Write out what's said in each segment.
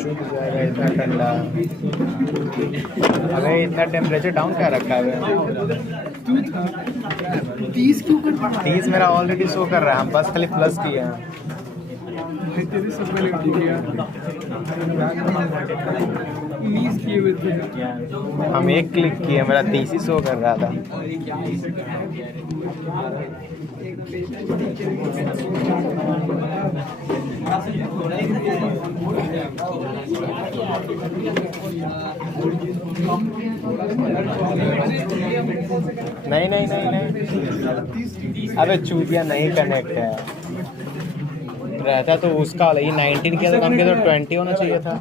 छूट जाएगा इतना ठंडा। अबे इतना टेम्परेचर डाउन क्या रखा है? 30 क्यों कर 30 मेरा ऑलरेडी शो कर रहा है, हम बस खाली प्लस किए हैं। तेरे सब पहले ठीक है यार। 19 किए हुए थे। हम एक क्लिक किए, मेरा 30 ही शो कर रहा था। नहीं नहीं नहीं नहीं, अबे चूतिया नहीं कनेक्ट है। रहता तो उसका वाला ही 19 किया था, कम के तो 20 होना चाहिए था।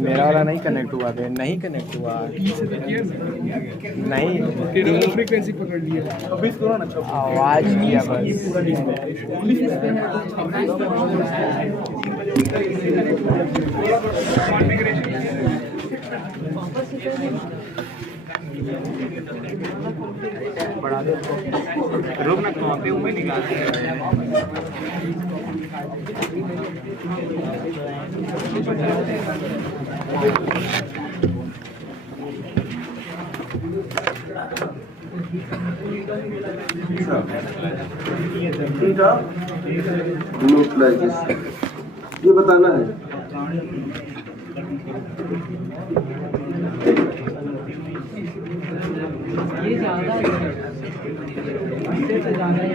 मेरा वाला नहीं कनेक्ट हुआ बे, नहीं कनेक्ट हुआ। नहीं फ्रीक्वेंसी पकड़ लिया। आवाज किया बस। बढ़ा दो, रुक ना, कॉपी में निकालते हैं। ये बताना है। ये ज़्यादा है, इससे तो ज़्यादा है।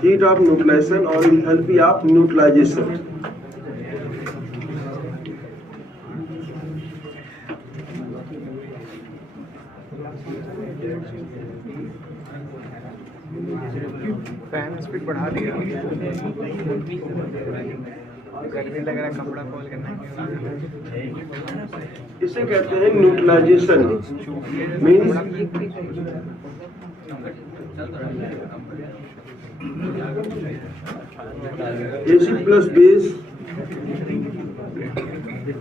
हीट ऑफ न्यूट्रलाइजेशन और enthalpy of neutralization. Fan speed बढ़ा दिया, गर्मी लग रहा है, कपड़ा खोल के नहीं। इसे कहते हैं neutralization. Means acid plus base,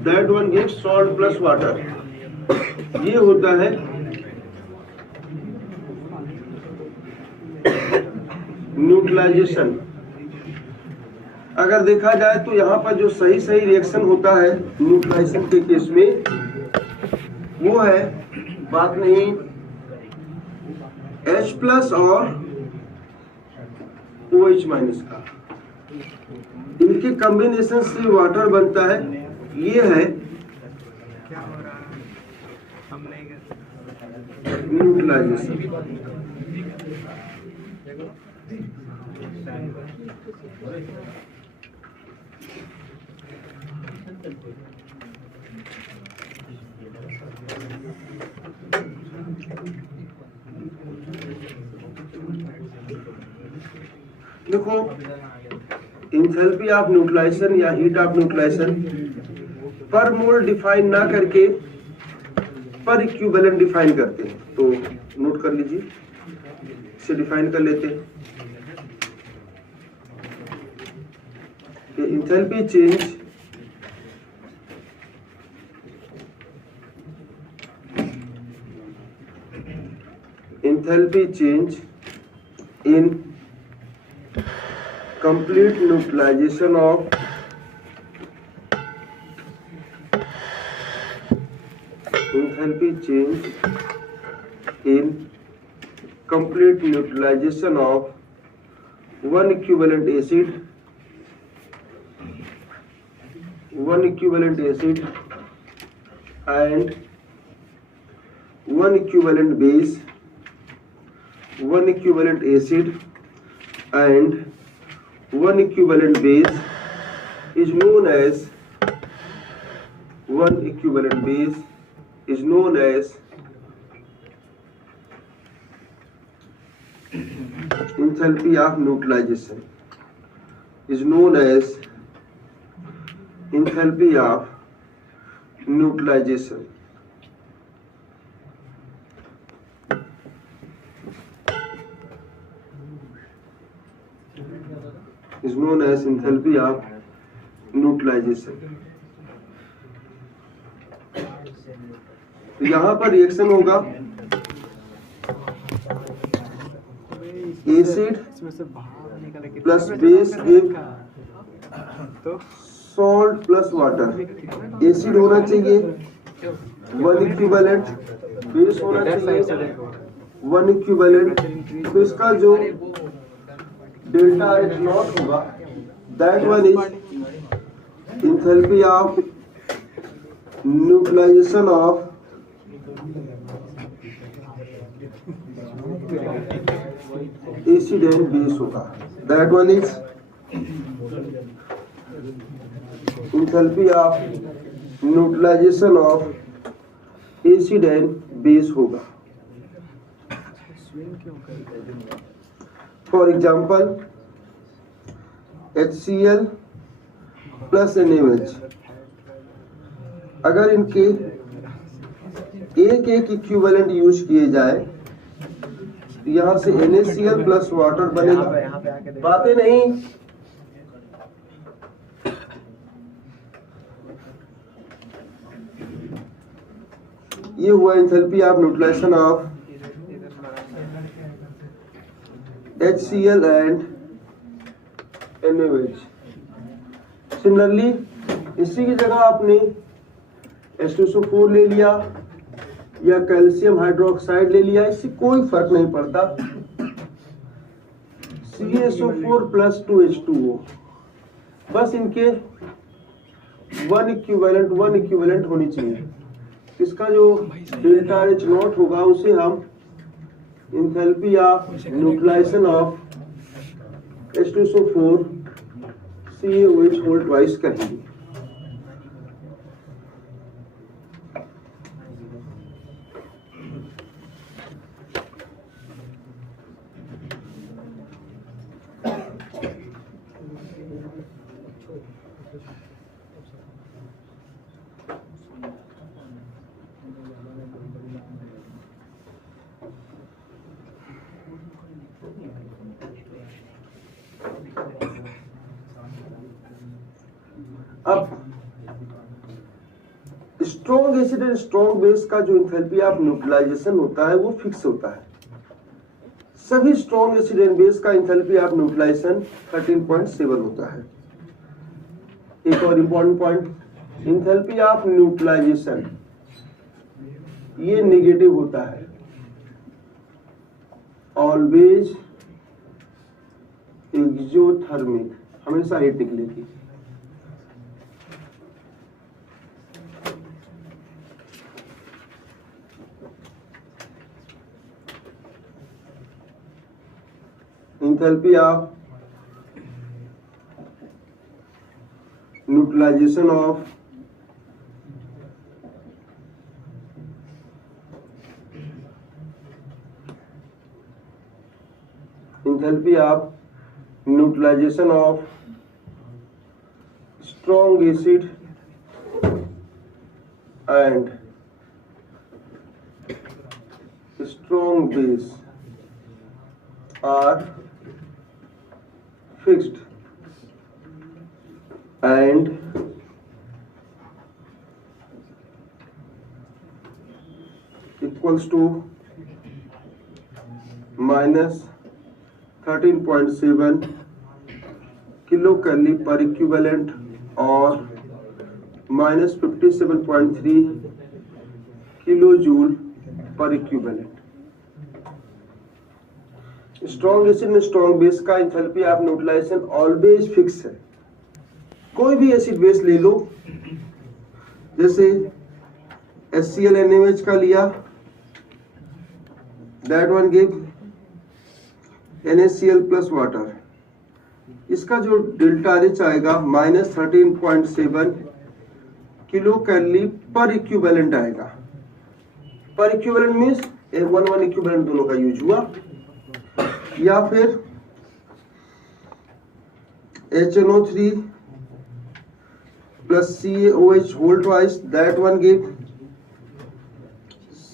that one gives salt plus water। ये होता है न्यूट्रलाइजेशन। अगर देखा जाए तो यहाँ पर जो सही सही रिएक्शन होता है न्यूट्रलाइजेशन के केस में, वो है बात नहीं H प्लस और OH माइनस का, इनके कॉम्बिनेशन से वाटर बनता है। ये है न्यूट्रलाइजेशन। देखो, इंथैल्पी ऑफ न्यूट्रलाइजेशन या हीट ऑफ न्यूट्रलाइजेशन पर मोल डिफाइन ना करके पर इक्विवेलेंट डिफाइन करते हैं। तो नोट कर लीजिए, इसे डिफाइन कर लेते हैं कि enthalpy change in complete neutralization of enthalpy change in complete neutralization of one equivalent acid and one equivalent base, one equivalent acid and one equivalent base is known as enthalpy of neutralization, is known as enthalpy of neutralization. Is known as enthalpy of neutralization. यहाँ पर reaction होगा acid plus base give salt plus water. Acid होना चाहिए 1 equivalent, base होना चाहिए 1 equivalent. तो इसका जो डेल्टा H नॉट होगा that one is enthalpy of neutralization of acid and base होगा। That one is enthalpy of neutralization of acid and base होगा। For example HCl plus NaOH, अगर इनके एक एक इक्विवेलेंट यूज किए जाए तो यहां से NaCl प्लस वाटर बनेगा। बातें नहीं, ये हुआ enthalpy of neutralization of HCl and NaOH। Similarly इसी की जगह आपने H2SO4 ले लिया या कैल्शियम हाइड्रोक्साइड ले लिया, इससे कोई फर्क नहीं पड़ता। CaSO4 प्लस 2H2O, बस इनके 1 इक्विवेलेंट होनी चाहिए। इसका जो डेल्टा H नॉट होगा उसे हम enthalpy of neutralization of H2SO4 CaOH whole twice कहेंगे। अब strong acid and strong base का जो इंथैल्पी ऑफ न्यूट्रलाइजेशन होता है वो फिक्स होता है। सभी स्ट्रॉन्ग एसिड एंड बेस का इंथैल्पी ऑफ न्यूट्रलाइजेशन 13.7 होता है। एक और important point, enthalpy of neutralization ये नेगेटिव होता है, ऑलवेज एक्सोथर्मिक, हमेशा हीट निकलेगी। Enthalpy of neutralization of strong acid and strong base are fixed and equals to minus 13.7 kilocalorie per equivalent or minus 57.3 kilojoule per equivalent। Strong acid में strong base का enthalpy of neutralization always fix है। कोई भी acid base ले लो, जैसे HCl NaOH का लिया, that one give NaCl plus water. इसका जो डेल्टा H आएगा minus 13.7 kilo calorie per equivalent आएगा। पर इक्विवेलेंट मीन्स 1 इक्विवेलेंट दोनों का यूज हुआ। या फिर HNO3 plus CaOH whole twice, that one give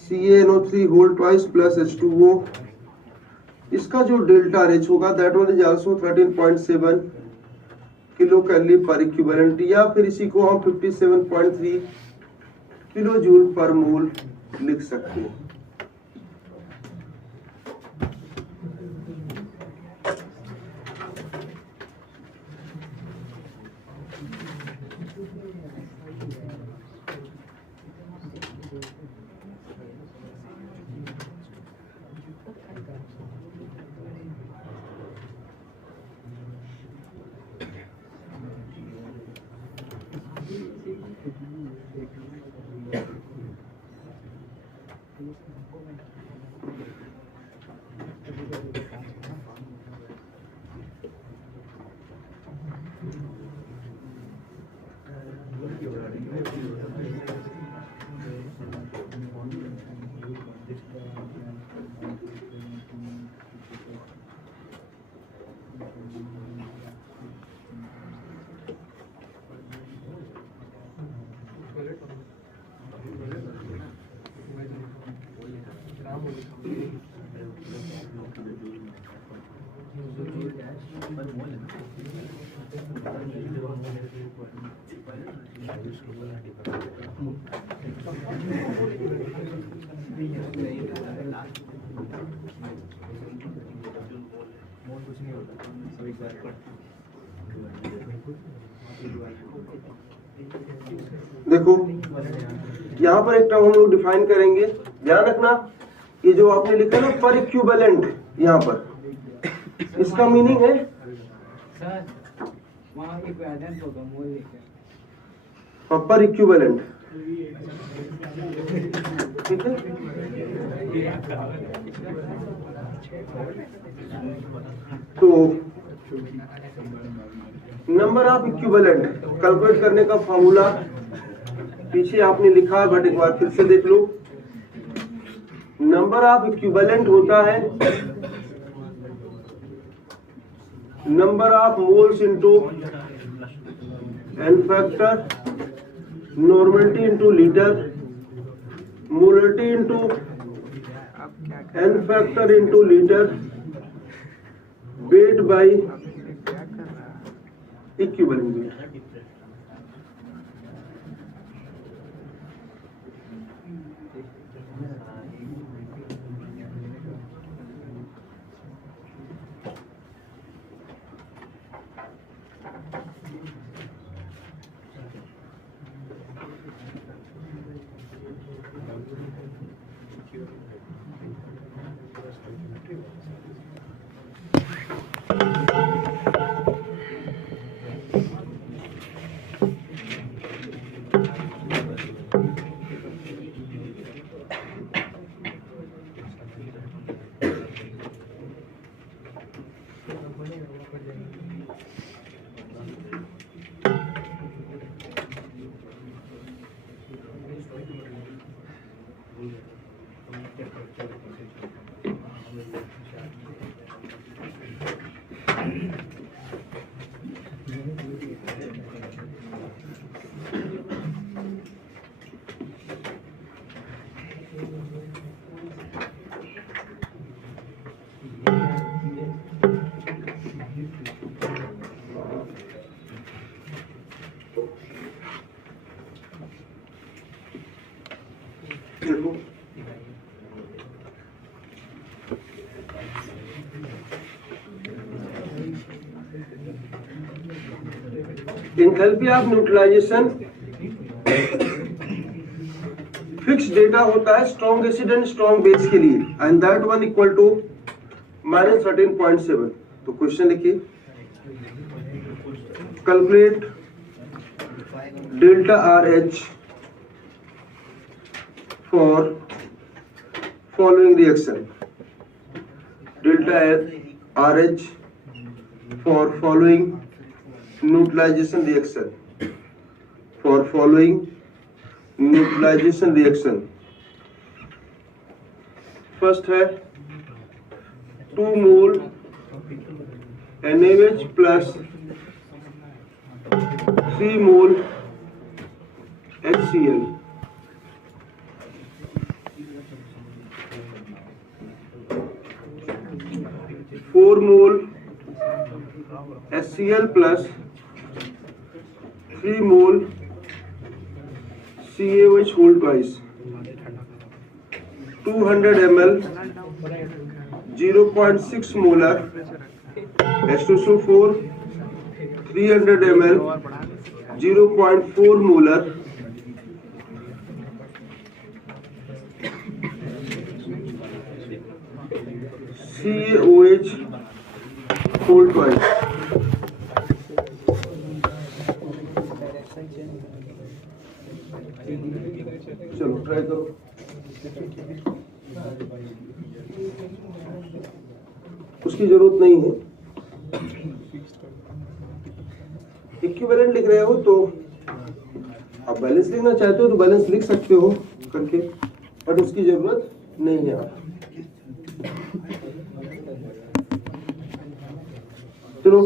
CaNO3 whole twice plus H2O. इसका जो डेल्टा RH होगा that one is also 13.7 kilo calorie per equivalent, या फिर इसी को हम 57.3 किलो जूल पर मोल लिख सकते हैं। देखो यहाँ पर एक टर्म हम लोग डिफाइन करेंगे, ध्यान रखना ये जो आपने लिखा ना पर इक्विवेलेंट, यहाँ पर इसका मीनिंग है सर वहाँ इक्विवेलेंट होगा मोल लिखे पर इक्विवेलेंट, ठीक है। तो नंबर ऑफ इक्विवेलेंट कैलकुलेट करने का फॉर्मूला पीछे आपने लिखा है, बट एक बार फिर से देख लो। नंबर ऑफ इक्विवेलेंट होता है number of moles into N factor, normality into litre, molarity into N factor into litre, weight by equivalent weight. Enthalpy of neutralization fix data होता है strong acid and strong base के लिए, and that one equal to -13.7। तो question लिखिए, calculate delta RH for following reaction, delta RH for following neutralization reaction, for following neutralization reaction। First है 2 mole NaOH plus 3 मोल HCl, 4 मोल HCl plus 3 मोल CaOH whole twice, 200 ml 0.6 molar H2SO4, 300 ml 0.4 molar CaOH whole twice. चलो try करो। उसकी जरूरत नहीं है। Equivalent लिख रहे हो तो आप बैलेंस लिखना चाहते हो तो बैलेंस लिख सकते हो करके, बट उसकी जरूरत नहीं है। चलो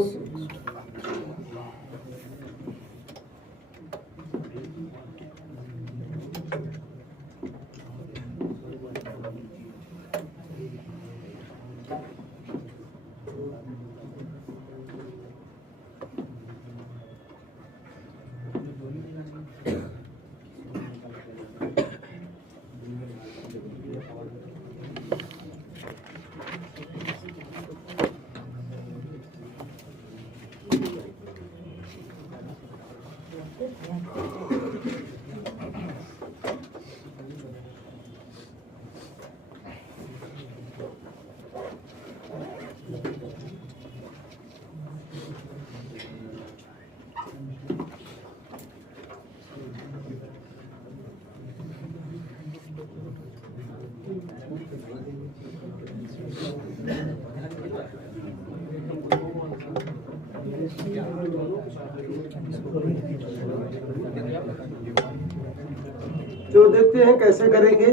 जो देखते हैं कैसे करेंगे।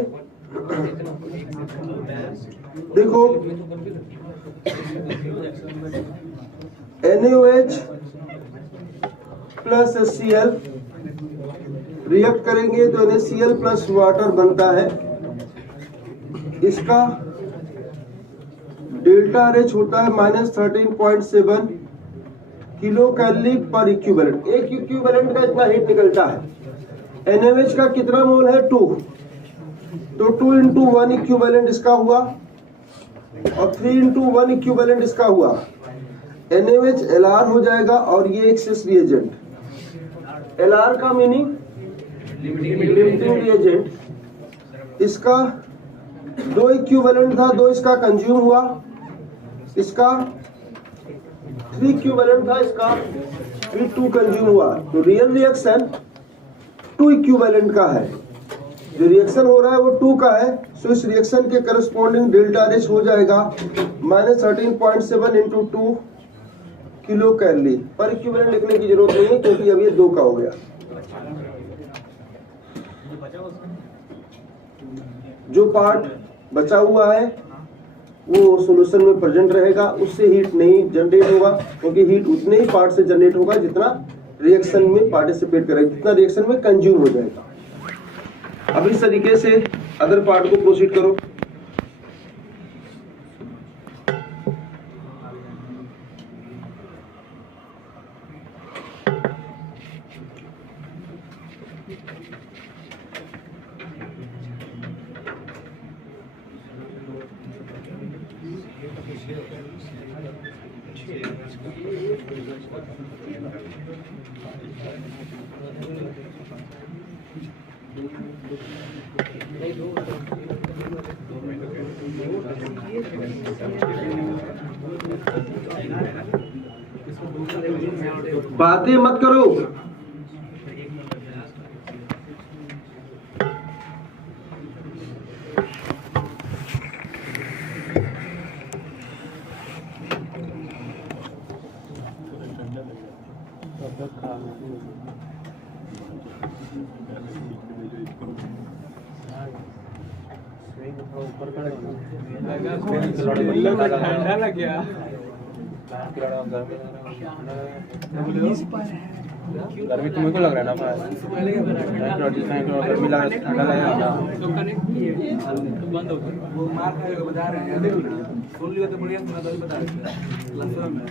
देखो NaOH प्लस HCl रिएक्ट करेंगे तो NaCl प्लस वाटर बनता है। इसका डेल्टा RH होता है -13.7 किलो कैलोरी पर इक्विवेलेंट। एक इक्विवेलेंट का इतना हीट निकलता है। NaOH का कितना मोल है 2, तो 2 × 1 इक्विवेलेंट इसका हुआ और 3 × 1 इक्विवेलेंट इसका हुआ। NaOH Lr हो जाएगा और ये एक्सेस रिएजेंट। Lr का मीनिंग लिमिटिंग रिएजेंट। इसका 2 इक्विवेलेंट था, 2 इसका कंज्यूम हुआ। इसका 3 इक्विवेलेंट था, इसका 2 कंज्यूम हुआ। तो रियल रिएक्शन 2 इक्विवेलेंट का है। जो रिएक्शन हो रहा है वो 2 का है, सो इस रिएक्शन के करस्पॉन्डिंग डेल्टा RH हो जाएगा -13.7 × 2 किलो कैलोरी पर इक्विवेलेंट। लिखने की जरूरत नहीं है क्योंकि अब ये 2 का हो गया। जो पार्ट बचा हुआ है वो सॉल्यूशन में प्रेजेंट रहेगा, उससे हीट नहीं जनरेट होगा क्योंकि हीट उतने ही पार्ट से जनरेट होगा जितना रिएक्शन में पार्टिसिपेट करेगा, जितना रिएक्शन में कंज्यूम हो जाएगा। अब इस तरीके से अदर पार्ट को प्रोसीड करो। बातें मत करो। ठंडा लग गया। गर्मी तुम्हें को लग रहा है ना गर्मी लग रहा है ठंडा लगेगा तो कनेक्ट किए बंद हो गया वो मार खाएगा बता रहे हैं देखो ना सुन लियो तो बढ़िया सुना तो बता रहे लसन में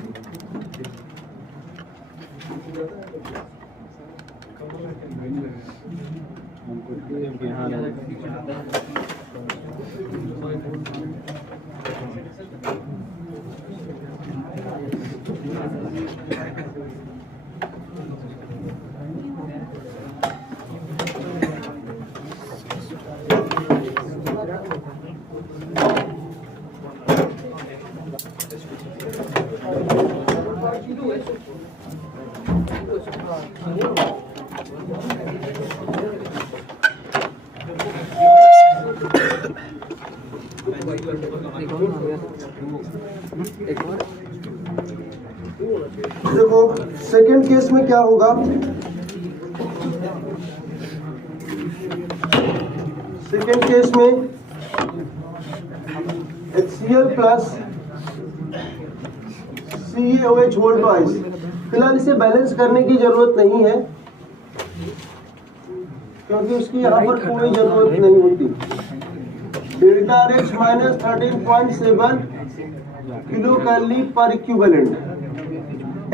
देखो सेकंड केस में क्या होगा, सेकंड केस में HCl plus CaOH whole twice. फिलहाल इसे बैलेंस करने की जरूरत नहीं है क्योंकि उसकी यहाँ पर कोई जरूरत नहीं होती। Delta RH minus 13.7 kilo calorie per equivalent.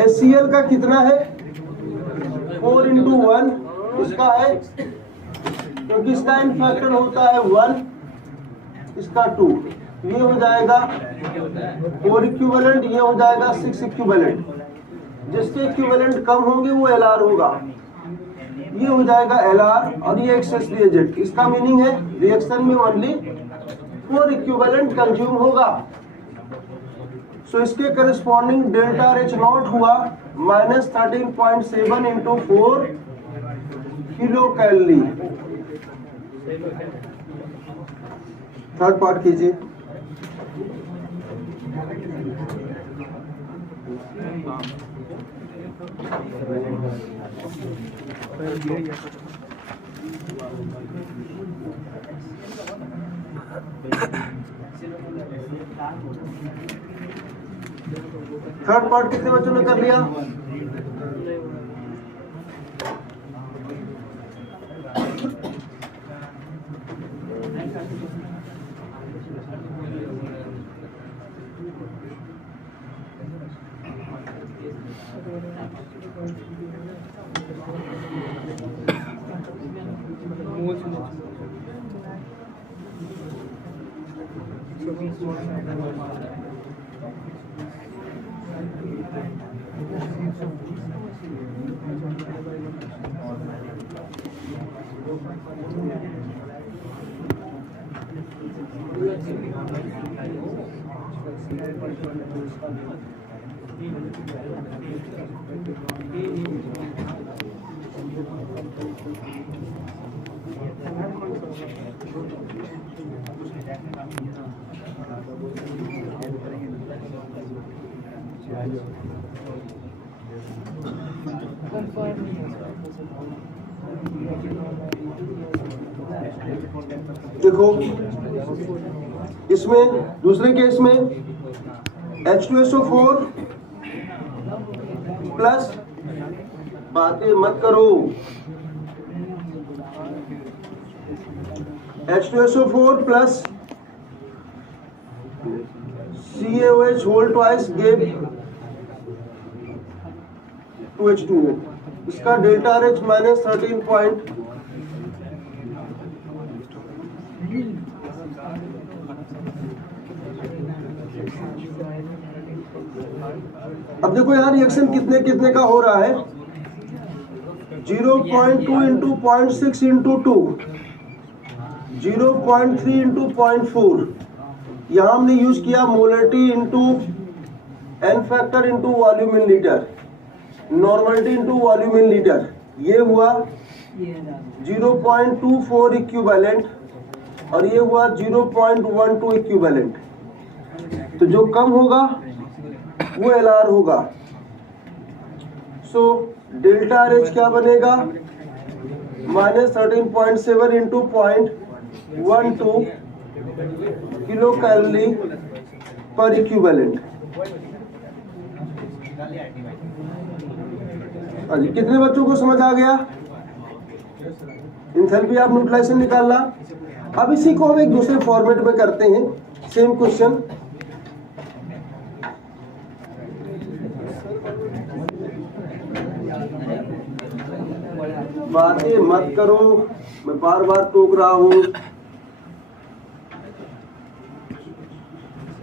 HCl का कितना है 4/1 इसका है क्योंकि इसका इन फैक्टर होता है 1 इसका 2, ये हो जाएगा 4 इक्विवेलेंट, ये हो जाएगा 6 इक्विवेलेंट। जिसके इक्विवेलेंट कम होंगे वो LR होगा, ये हो जाएगा LR और ये एक्सेस रिएजेंट। इसका मीनिंग है रिएक्शन में ओनली 4 इक्विवेलेंट कंज्यूम होगा। सो इसके करस्पॉन्डिंग डेल्टा RH नॉट हुआ minus 13.7 into 4 kilo calorie. Third part कीजिए। थर्ड पार्ट कितने बच्चों ने कर लिया? देखो इसमें दूसरे केस में H2SO4 प्लस, बातें मत करो, H2SO4 plus CaOH whole twice gave 2H2O। इसका डेल्टा RH माइनस 13 पॉइंट। अब देखो यहाँ रिएक्शन कितने कितने का हो रहा है, 0.2 इंटू 0.6 इंटू 2, 0.3 इंटू 0.4। यहाँ हमने यूज किया molarity into N factor into volume in litre, normality into volume in litre. ये हुआ 0.24 इक्विवेलेंट और ये हुआ 0.12 इक्विवेलेंट। तो जो कम होगा वो LR होगा। सो डेल्टा RH क्या बनेगा, minus 13.7 into 0.12 kilo calorie per equivalent. हाँ जी, कितने बच्चों को समझ आ गया इंथैल्पी ऑफ न्यूट्रलाइजेशन निकालना? अब इसी को हम एक दूसरे फॉर्मेट में करते हैं, सेम क्वेश्चन। बातें मत करो, मैं बार बार टोक रहा हूं,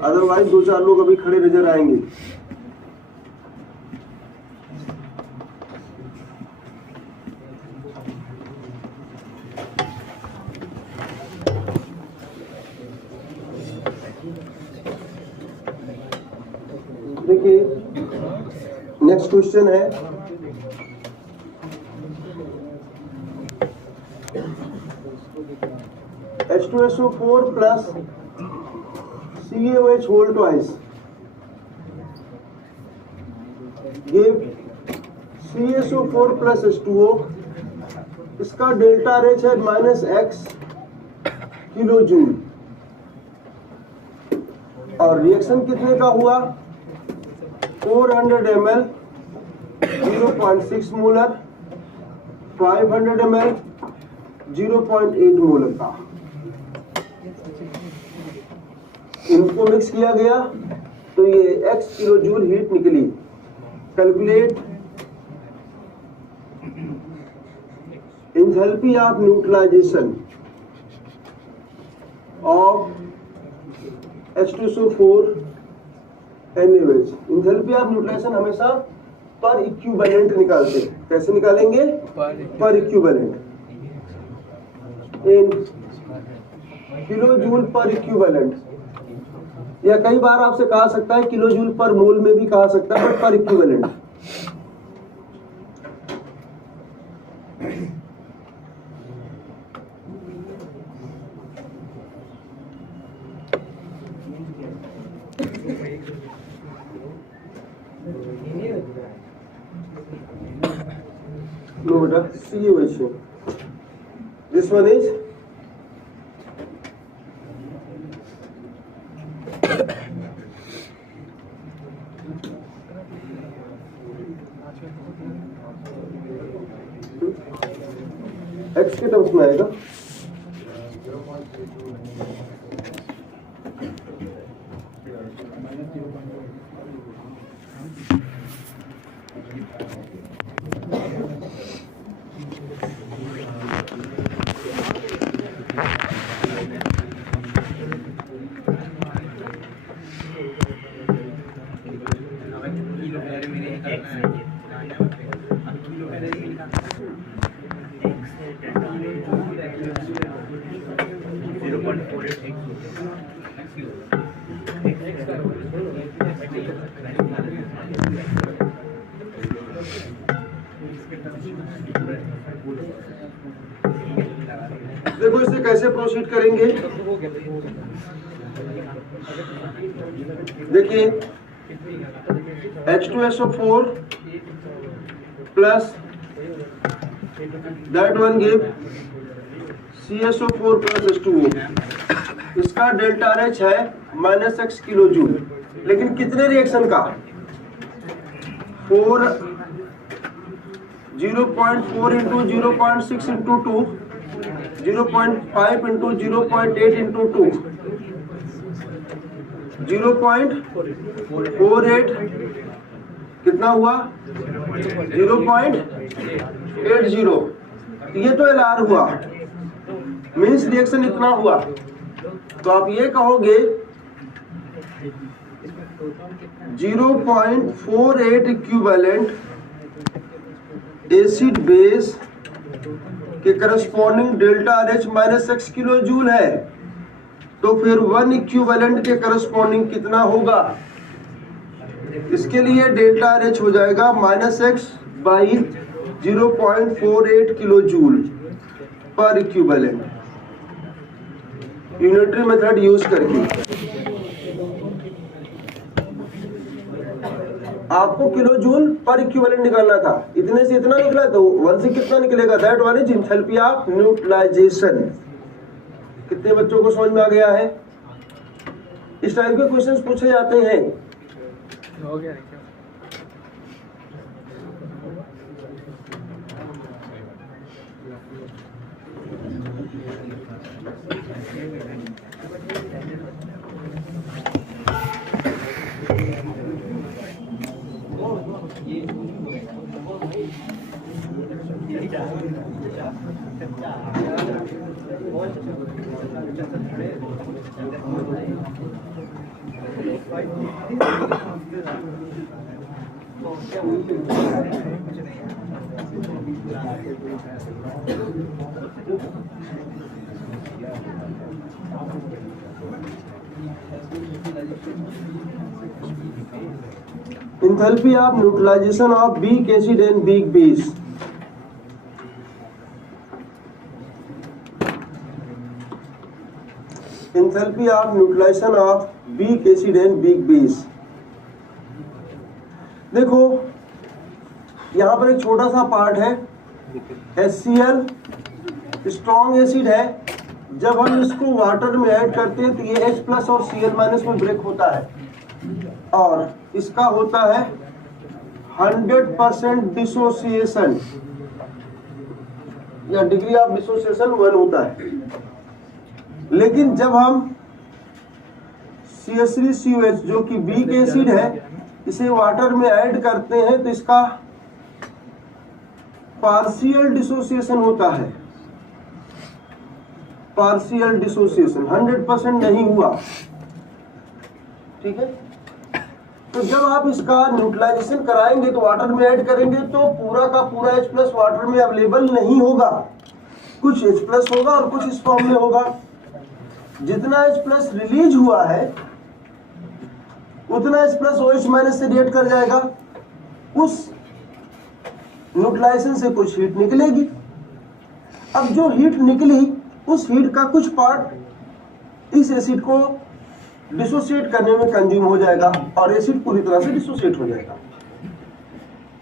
अदरवाइज 2-4 लोग अभी खड़े नजर आएंगे। देखिए नेक्स्ट क्वेश्चन है, H2SO4 plus CaOH whole twice give CaSO4 plus H2O, इसका डेल्टा रेच है -x किलो जूल, और रिएक्शन कितने का हुआ? 400 ml 0.6 मोलर, 500 ml 0.8 मोलर का। इनको मिक्स किया गया तो ये x किलो जूल हीट निकली। Calculate enthalpy of neutralization of H2SO4 NaOH। Enthalpy of neutralization हमेशा पर इक्विवेलेंट निकालते हैं। कैसे निकालेंगे? Per equivalent in kilojoule per equivalent, या कई बार आपसे कहा सकता है किलो जूल पर मोल में भी कहा सकता है, बट पर equivalent. No beta, CaOH. This one is X के टर्म्स में आएगा। देखो इसे कैसे प्रोसीड करेंगे। देखिए H2SO4 plus that one give CaSO4 plus H2O, इसका डेल्टा एच है -x किलो जूल, लेकिन कितने रिएक्शन का? 0.4 into 0.6 into 2, 0.5 into 0.8 into 2, 0.48 कितना हुआ? 0.80। ये तो LR हुआ, मीन्स रिएक्शन इतना हुआ। तो आप ये कहोगे 0.48 इक्विवेलेंट एसिड बेस के corresponding delta RH -x kilo joule है, तो फिर 1 इक्विवेलेंट के करस्पॉन्डिंग कितना होगा? इसके लिए डेल्टा RH हो जाएगा -x by 0.48 kilo joule per equivalent, unitary method use करके। आपको किलो जूल पर इक्विवेलेंट निकालना था, इतने से इतना निकला तो 1 से कितना निकलेगा? That one is enthalpy of neutralization. कितने बच्चों को समझ में आ गया है? इस टाइप के क्वेश्चंस पूछे जाते हैं। Enthalpy of neutralization of weak acid and weak base. Enthalpy of neutralization of weak acid and weak base. देखो यहाँ पर एक छोटा सा पार्ट है, HCl स्ट्रॉन्ग एसिड है। जब हम इसको वाटर में ऐड करते हैं तो ये H प्लस और Cl माइनस में ब्रेक होता है और इसका होता है 100% डिसोसिएशन या डिग्री ऑफ डिसोसिएशन 1 होता है। लेकिन जब हम CH3COH जो कि वीक एसिड है इसे वाटर में ऐड करते हैं तो इसका पार्शियल डिसोसिएशन होता है। पार्शियल डिसोसिएशन 100% नहीं हुआ, ठीक है। तो जब आप इसका न्यूट्रलाइजेशन कराएंगे तो वाटर में ऐड करेंगे तो पूरा का पूरा H प्लस वाटर में अवेलेबल नहीं होगा, कुछ H प्लस होगा और कुछ इस फॉर्म में होगा। जितना H प्लस रिलीज हुआ है उतना H प्लस OH माइनस से रिएक्ट कर जाएगा, उस न्यूट्रलाइजेशन से कुछ हीट निकलेगी। अब जो हीट निकली उस हीट का कुछ पार्ट इस एसिड को डिसोसिएट करने में कंज्यूम हो जाएगा और एसिड पूरी तरह से डिसोसिएट हो जाएगा।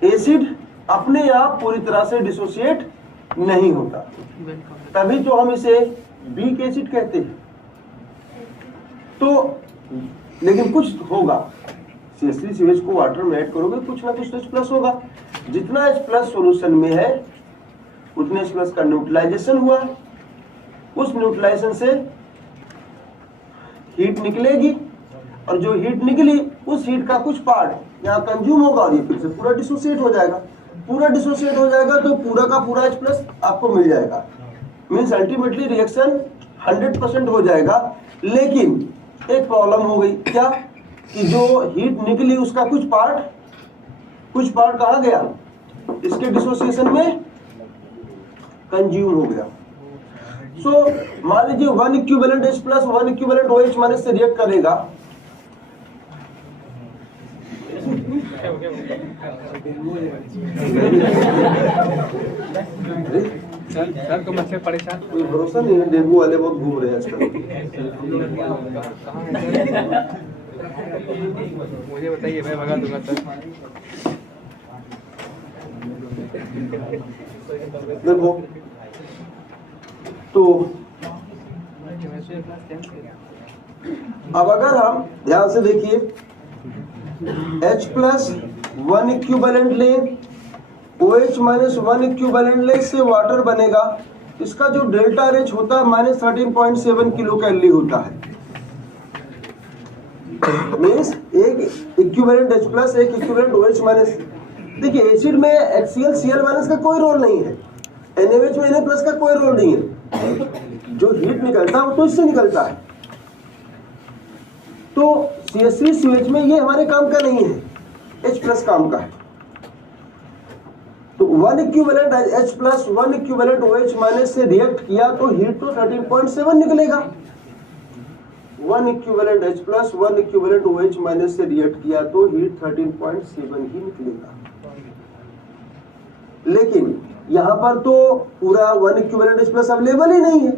एसिड अपने आप पूरी तरह से डिसोसिएट नहीं होता, तभी तो हम इसे वीक एसिड कहते हैं। तो लेकिन कुछ होगा, CH3COH को वाटर में ऐड करोगे कुछ ना कुछ H प्लस होगा। जितना H प्लस सोल्यूशन में है उतने H प्लस का न्यूट्रलाइजेशन हुआ, उस न्यूट्रलाइजेशन से हीट निकलेगी और जो हीट निकली उस हीट का कुछ पार्ट यहाँ कंज्यूम होगा और ये फिर से पूरा डिसोसिएट हो जाएगा। पूरा डिसोसिएट हो जाएगा तो पूरा का पूरा H प्लस आपको मिल जाएगा, मीन्स अल्टीमेटली रिएक्शन 100% हो जाएगा। लेकिन एक प्रॉब्लम हो गई, क्या कि जो हीट निकली उसका कुछ पार्ट कहाँ गया, इसके डिसोसिएशन में कंज्यूम हो गया। सो मान लीजिए 1 equivalent H plus 1 equivalent OH minus से रिएक्ट करेगा, सर को मुझसे परेशान कोई भरोसा नहीं है, डेंगू वाले बहुत घूम रहे हैं आजकल। मुझे बताइए, मैं भगा दूंगा सर। देखो तो अब अगर हम ध्यान से देखिए H प्लस 1 इक्विवेलेंट ले, OH माइनस 1 इक्विवेलेंट ले, इससे वाटर बनेगा। इसका जो डेल्टा RH होता है -13.7 किलो कैलोरी होता है। मीन्स एक इक्विवेलेंट H प्लस एक इक्विवेलेंट OH माइनस। देखिए एसिड में HCl Cl माइनस का कोई रोल नहीं है, NaOH में Na प्लस का कोई रोल नहीं है। जो हीट निकलता है वो तो इससे निकलता है। तो CH3COH में ये हमारे काम का नहीं है, H प्लस काम का है। तो 1 equivalent H plus 1 equivalent OH minus से रिएक्ट किया तो हीट तो 13.7 निकलेगा। 1 equivalent H plus 1 equivalent OH minus से रिएक्ट किया तो हीट 13.7 ही निकलेगा। लेकिन यहाँ पर तो पूरा 1 इक्विवेलेंट H प्लस अवेलेबल ही नहीं है,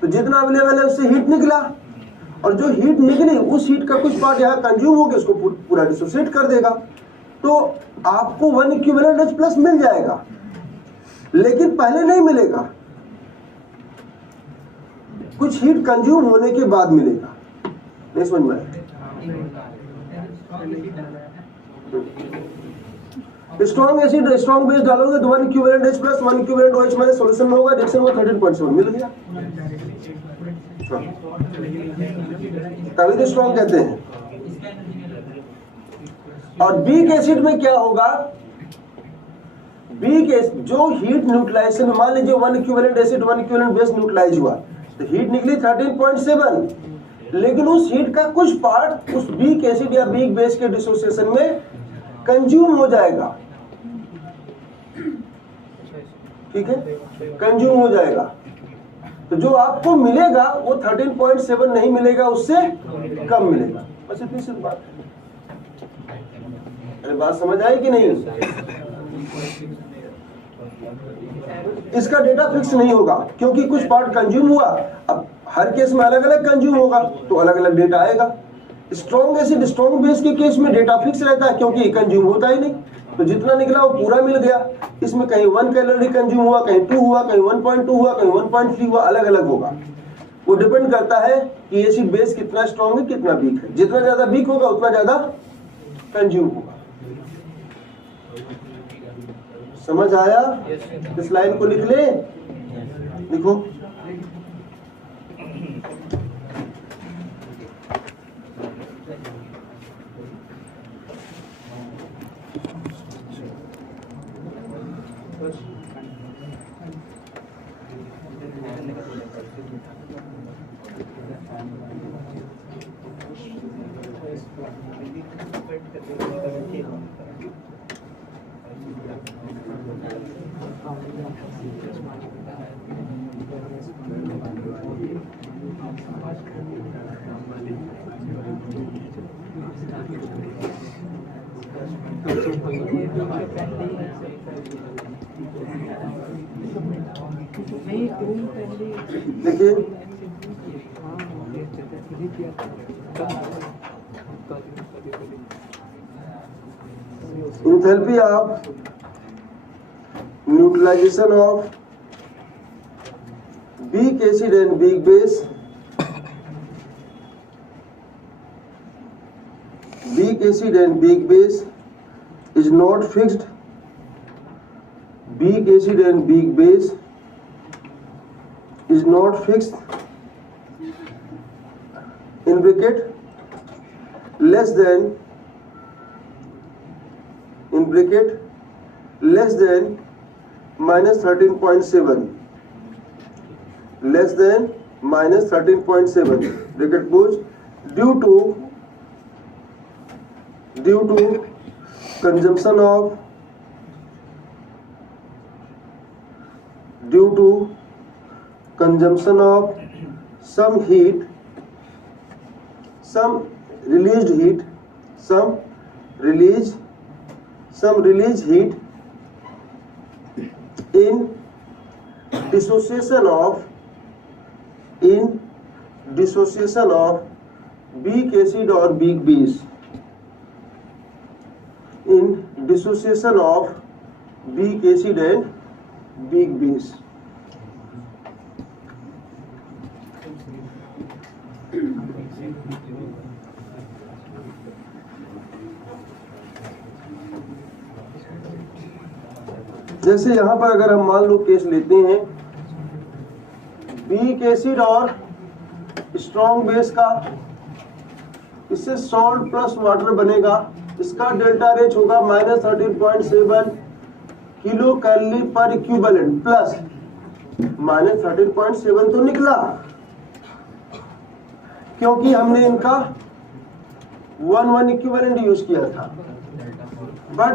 तो जितना अवेलेबल है उससे हीट निकला और जो हीट निकली उस हीट का कुछ पार्ट यहाँ कंज्यूम होकर उसको पूरा डिसोसिएट कर देगा। तो आपको 1 इक्विवेलेंट H प्लस मिल जाएगा, लेकिन पहले नहीं मिलेगा, कुछ हीट कंज्यूम होने के बाद मिलेगा। नहीं समझ में? स्ट्रॉन्ग एसिड स्ट्रॉन्ग बेस डालोगे तो 1 equivalent H plus 1 equivalent OH मेरे सॉल्यूशन में होगा, रिएक्शन में 13.7 मिल गया। तभी तो स्ट्रॉन्ग कहते हैं। और वीक एसिड में क्या होगा, वीक एसिड जो हीट न्यूट्रलाइजेशन, मान लीजिए 1 equivalent acid 1 equivalent base neutralize हुआ तो हीट निकली 13.7, लेकिन उस हीट का कुछ पार्ट उस वीक एसिड या वीक बेस के डिसोसिएशन में कंज्यूम हो जाएगा, ठीक है, कंज्यूम हो जाएगा। तो जो आपको मिलेगा वो 13.7 नहीं मिलेगा, उससे कम मिलेगा। बस इतनी सी बात है। अरे बात समझ आई कि नहीं? इसका डेटा फिक्स नहीं होगा क्योंकि कुछ पार्ट कंज्यूम हुआ, अब हर केस में अलग अलग कंज्यूम होगा तो अलग अलग डेटा आएगा। स्ट्रॉन्ग एसिड स्ट्रॉन्ग बेस के केस में डेटा फिक्स रहता है क्योंकि कंज्यूम होता ही नहीं, तो जितना निकला वो पूरा मिल गया। इसमें कहीं 1 कैलोरी कंज्यूम हुआ, कहीं 2 हुआ, कहीं 1.2 हुआ, कहीं 1.3 हुआ, अलग अलग होगा। वो डिपेंड करता है कि एसिड बेस कितना स्ट्रॉन्ग है कितना वीक है। जितना ज्यादा वीक होगा उतना ज्यादा कंज्यूम होगा। समझ आया? इस लाइन को लिख ले, लिखो। देखिए enthalpy of neutralization of weak acid and weak base, weak acid and weak base is not fixed. Weak acid and weak base is not fixed in bracket less than minus 13.7, less than minus 13.7 bracket close, due to consumption of some heat, some released heat in dissociation of weak acid or weak base, in dissociation of weak acid and weak base. जैसे यहां पर अगर हम मान लो case लेते हैं weak acid और strong base का, इससे सॉल्ट प्लस वाटर बनेगा, इसका डेल्टा रेच होगा minus 13.7 kilo calorie per equivalent plus minus 13.7 तो निकला क्योंकि हमने इनका 1 इक्विवेलेंट यूज किया था, बट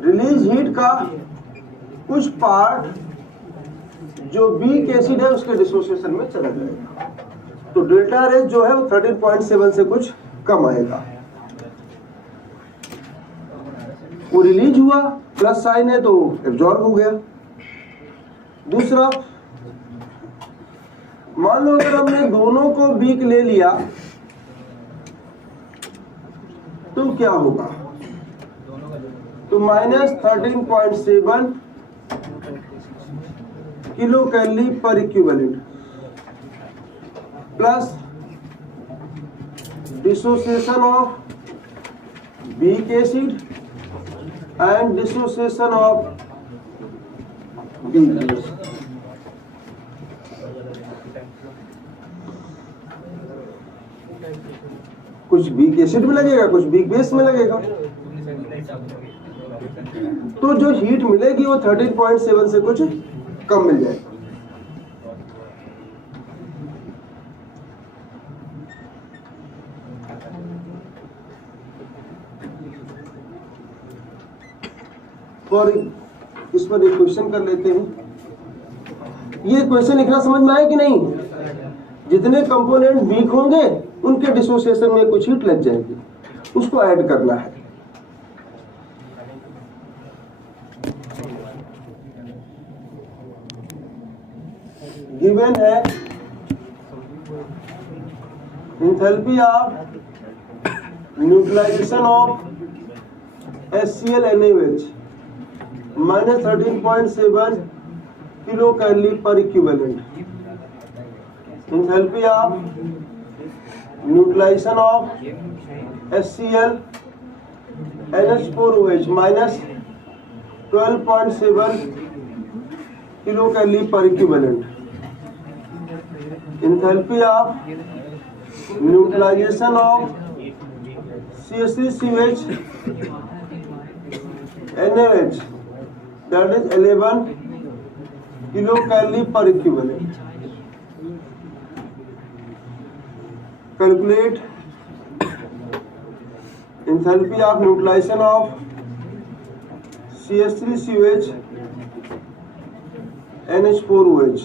रिलीज हीट का कुछ पार्ट जो वीक एसिड है उसके डिसोसिएशन में चला जाएगा, तो डेल्टा रेच जो है वो 13.7 से कुछ कम आएगा। वो रिलीज हुआ प्लस साइन है तो एब्जॉर्ब हो गया। दूसरा, मान लो अगर हमने दोनों को वीक ले लिया तो क्या होगा, तो minus 13.7 kilo calorie per equivalent plus dissociation of weak acid and dissociation of weak base. कुछ वीक एसिड में लगेगा, कुछ वीक बेस में लगेगा, तो जो हीट मिलेगी वो 13.7 से कुछ कम मिल जाएगी। और इस पर एक क्वेश्चन कर लेते हैं। ये क्वेश्चन लिखना समझ में आया कि नहीं? जितने कंपोनेंट वीक होंगे उनके डिसोसिएशन में कुछ हीट लग जाएगी, उसको ऐड करना है। गिवन है enthalpy of neutralization of HCl NaOH minus 13.7 kilo calorie per equivalent. Enthalpy of neutralization of HCl NH4OH minus 12.7 kilo calorie per equivalent. Enthalpy of neutralization of CH3COH NaOH that is 11 kilo calorie per equivalent. Calculate enthalpy of neutralization of CH3COH NH4OH।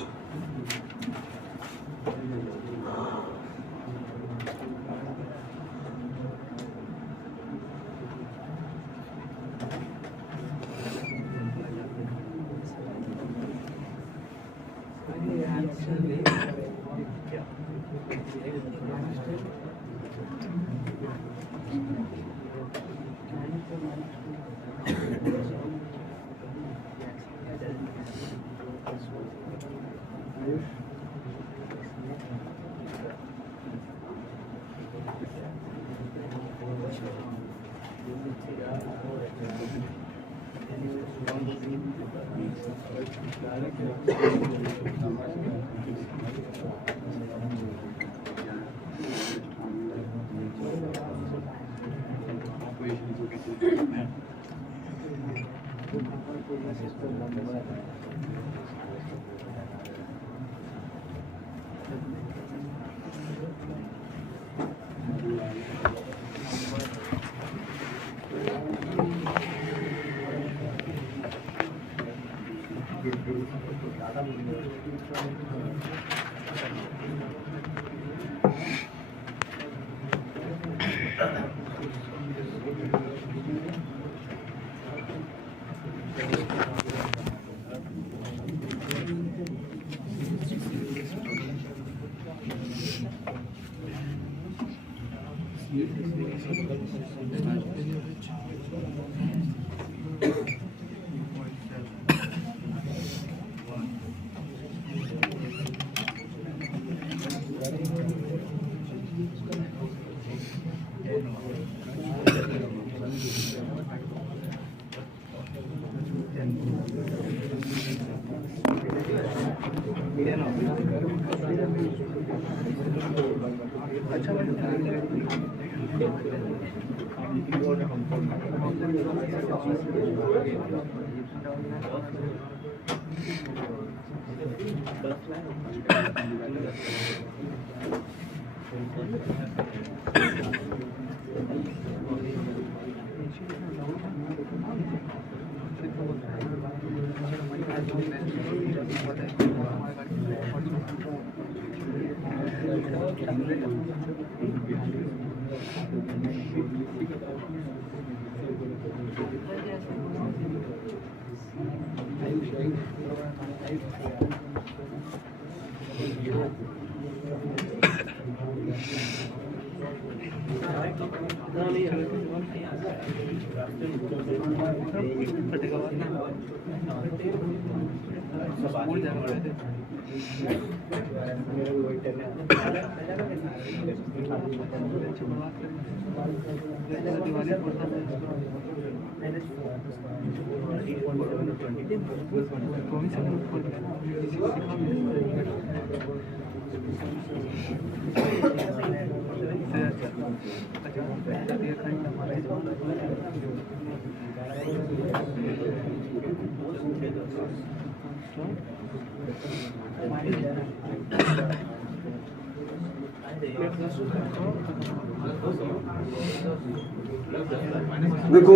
देखो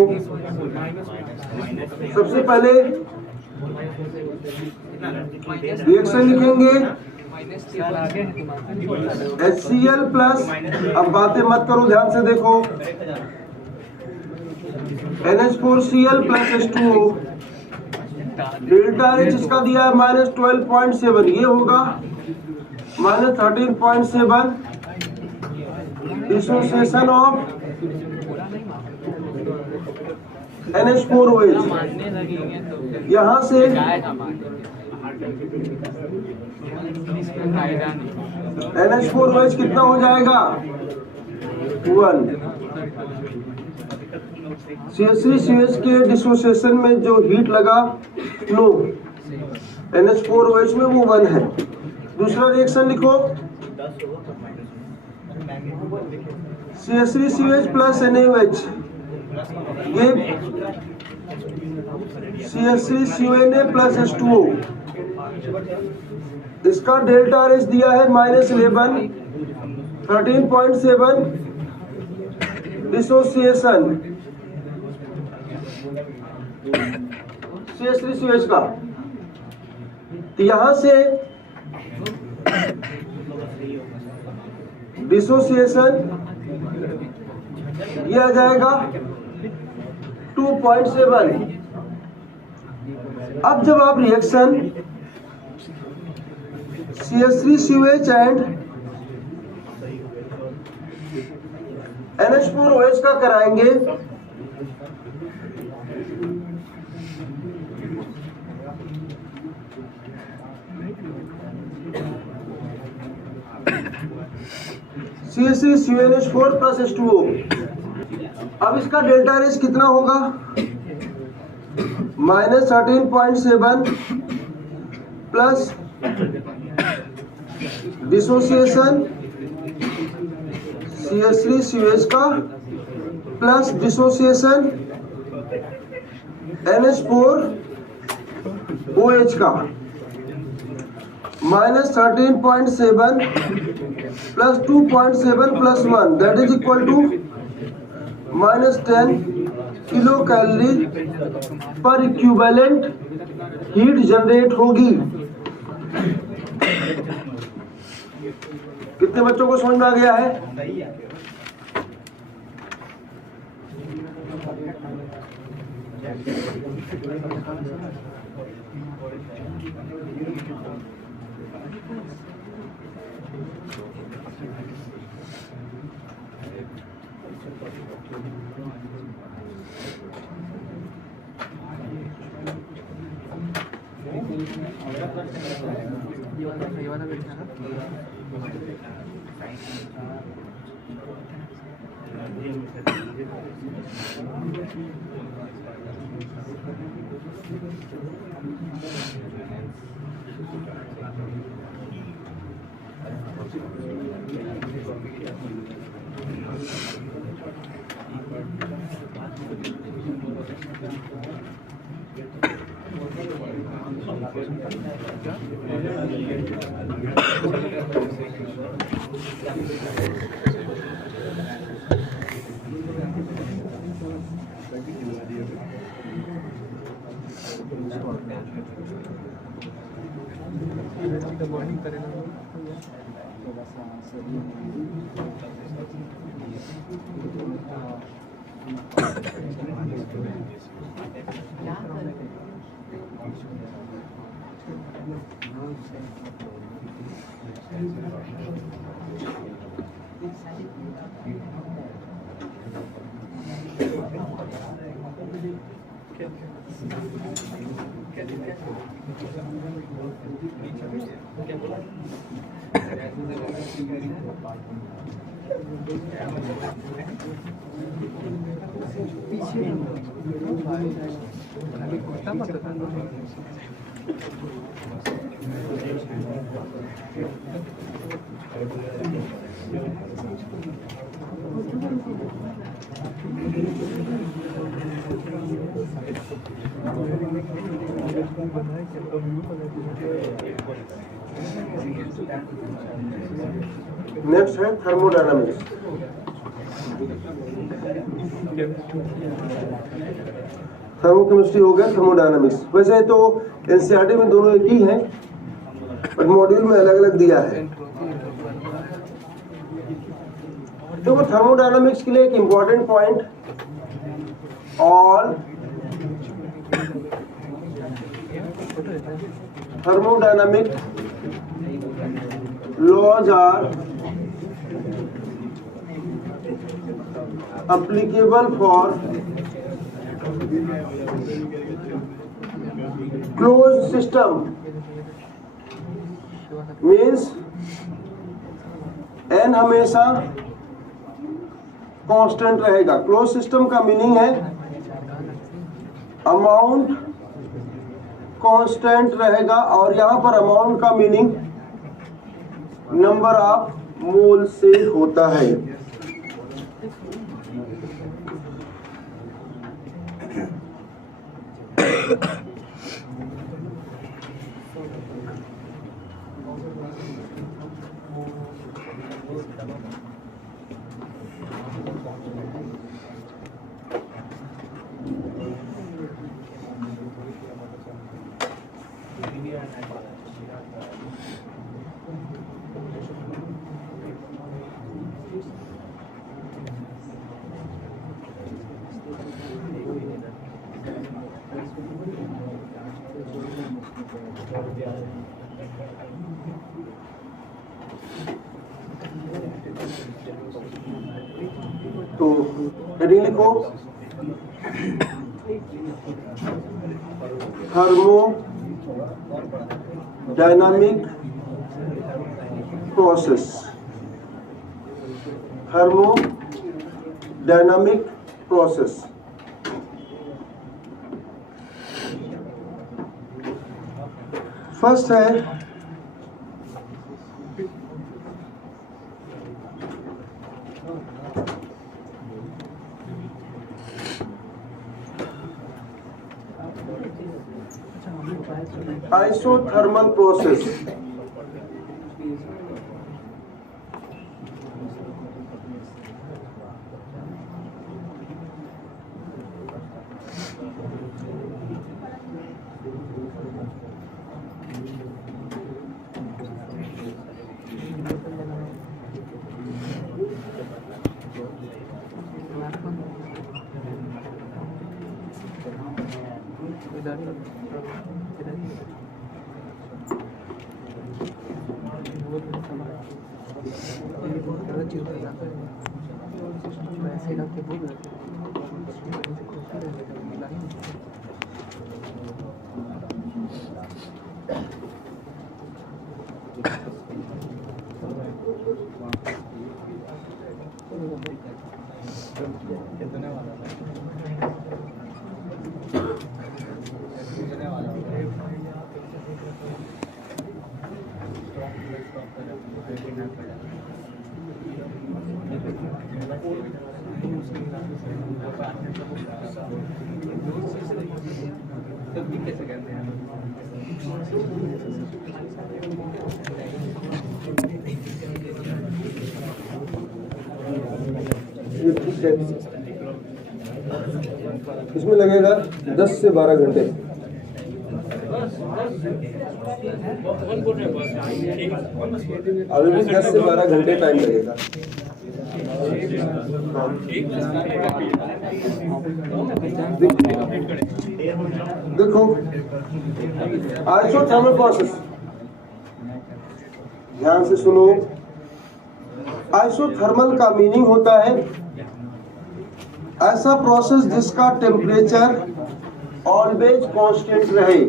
सबसे पहले reaction लिखेंगे HCl plus, अब बातें मत करो, ध्यान से देखो, NH4Cl plus H2O, delta H इसका दिया है -12.7, ये होगा -13.7, डिसोसिएशन ऑफ NH4OH। यहाँ से NH4OH कितना हो जाएगा 1। CH3CH के डिसोसिएशन में जो हीट लगा नो, NH4OH में वो 1 है। दूसरा रिएक्शन लिखो, CH3CH प्लस NaOH, ये CH3CONA प्लस H2O, इसका डेल्टा H दिया है -11, 13.7, डिसोसिएशन CH3CH का। तो यहां से डिसोसिएशन ये आ जाएगा 2.7। अब जब आप रिएक्शन CH3COH एंड NH4OH का कराएंगे, CH3CONH4 प्लस H2O, अब इसका डेल्टा H कितना होगा -13.7 प्लस डिसोसिएशन CH3COH का प्लस डिसोसिएशन NH4OH का, -13.7 plus 2.7 plus 1, that is equal to -10 kilo calorie per equivalent heat generate होगी। कितने बच्चों को समझ में आ गया है? नेक्स्ट है थर्मोडायनामिक्स। थर्मोकेमिस्ट्री हो गया, थर्मोडायनामिक्स। वैसे तो एनसीईआरटी में दोनों एक ही हैं, बट मॉड्यूल में अलग अलग दिया है। तो थर्मोडायनामिक्स के लिए एक important point, all thermodynamic laws are applicable for closed system, means n हमेशा कांस्टेंट रहेगा। क्लोज सिस्टम का मीनिंग है अमाउंट कांस्टेंट रहेगा, और यहां पर अमाउंट का मीनिंग नंबर ऑफ मोल से होता है। तो हेडिंग लिखो, thermodynamic process. Thermodynamic process first है आइसोथर्मल प्रोसेस। इसमें लगेगा 10 से 12 घंटे। अभी भी 10 से 12 घंटे टाइम लगेगा। देखो आइसोथर्मल प्रोसेस, ध्यान से सुनो। आइसोथर्मल का मीनिंग होता है ऐसा प्रोसेस जिसका टेम्परेचर ऑलवेज कांस्टेंट रहे,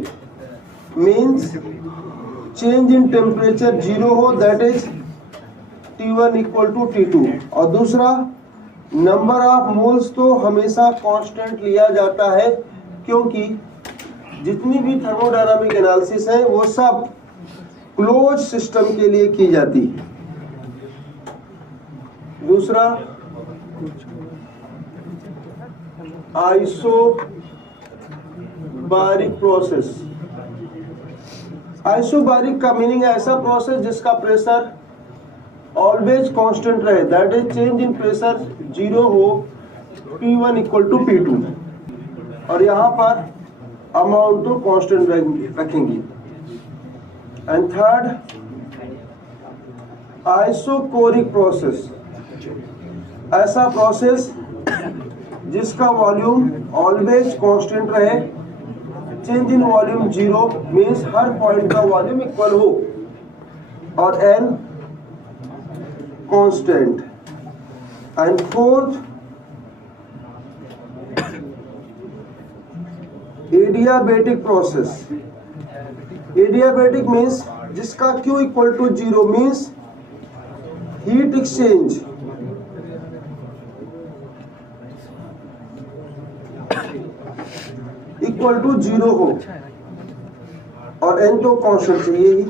मीन्स चेंज इन टेम्परेचर 0 हो, that is T1 equal to T2। और दूसरा, नंबर ऑफ मोल्स तो हमेशा कांस्टेंट लिया जाता है, क्योंकि जितनी भी थर्मोडायनामिक एनालिसिस है वो सब क्लोज सिस्टम के लिए की जाती है। दूसरा, आइसोबारिक प्रोसेस। आइसोबारिक का मीनिंग है ऐसा प्रोसेस जिसका प्रेशर ऑलवेज कांस्टेंट रहे, that is change in pressure 0 हो, P1 इक्वल टू P2। और यहाँ पर अमाउंट तो कांस्टेंट रखेंगे। एंड थर्ड, आइसोकोरिक प्रोसेस, ऐसा प्रोसेस जिसका वॉल्यूम ऑलवेज कांस्टेंट रहे, चेंज इन वॉल्यूम 0, मीन्स हर पॉइंट का वॉल्यूम इक्वल हो, और n constant. And fourth, adiabatic process. Adiabatic means जिसका Q equal to 0, means heat exchange equal to 0 हो, और n तो कांस्टेंट चाहिए ही।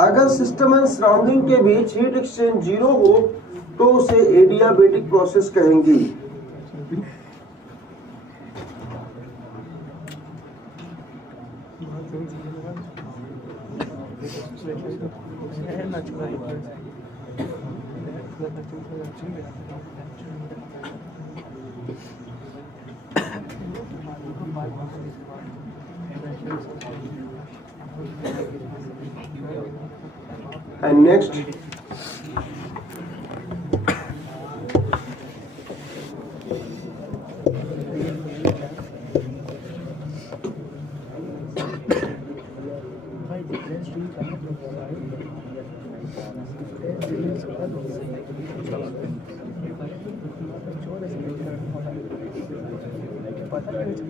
अगर सिस्टम एंड सराउंडिंग के बीच हीट एक्सचेंज 0 हो तो उसे एडियाबेटिक प्रोसेस कहेंगे। And next,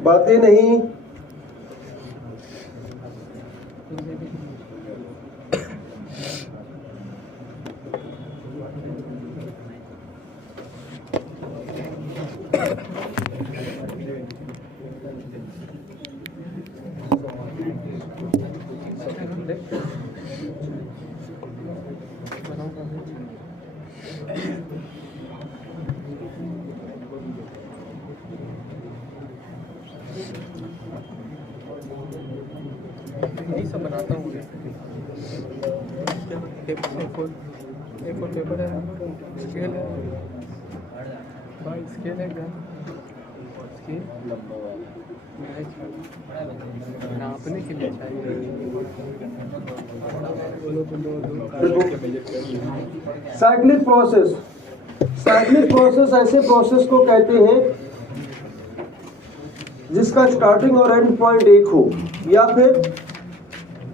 बातें नहीं, यही सब बनाता हूँ। पेपर है, स्केल है, भाई स्केल है क्या? स्केल नापने के लिए चाहिए। Cyclic process. साइक्लिक प्रोसेस ऐसे प्रोसेस को कहते हैं जिसका स्टार्टिंग और एंड पॉइंट एक हो, या फिर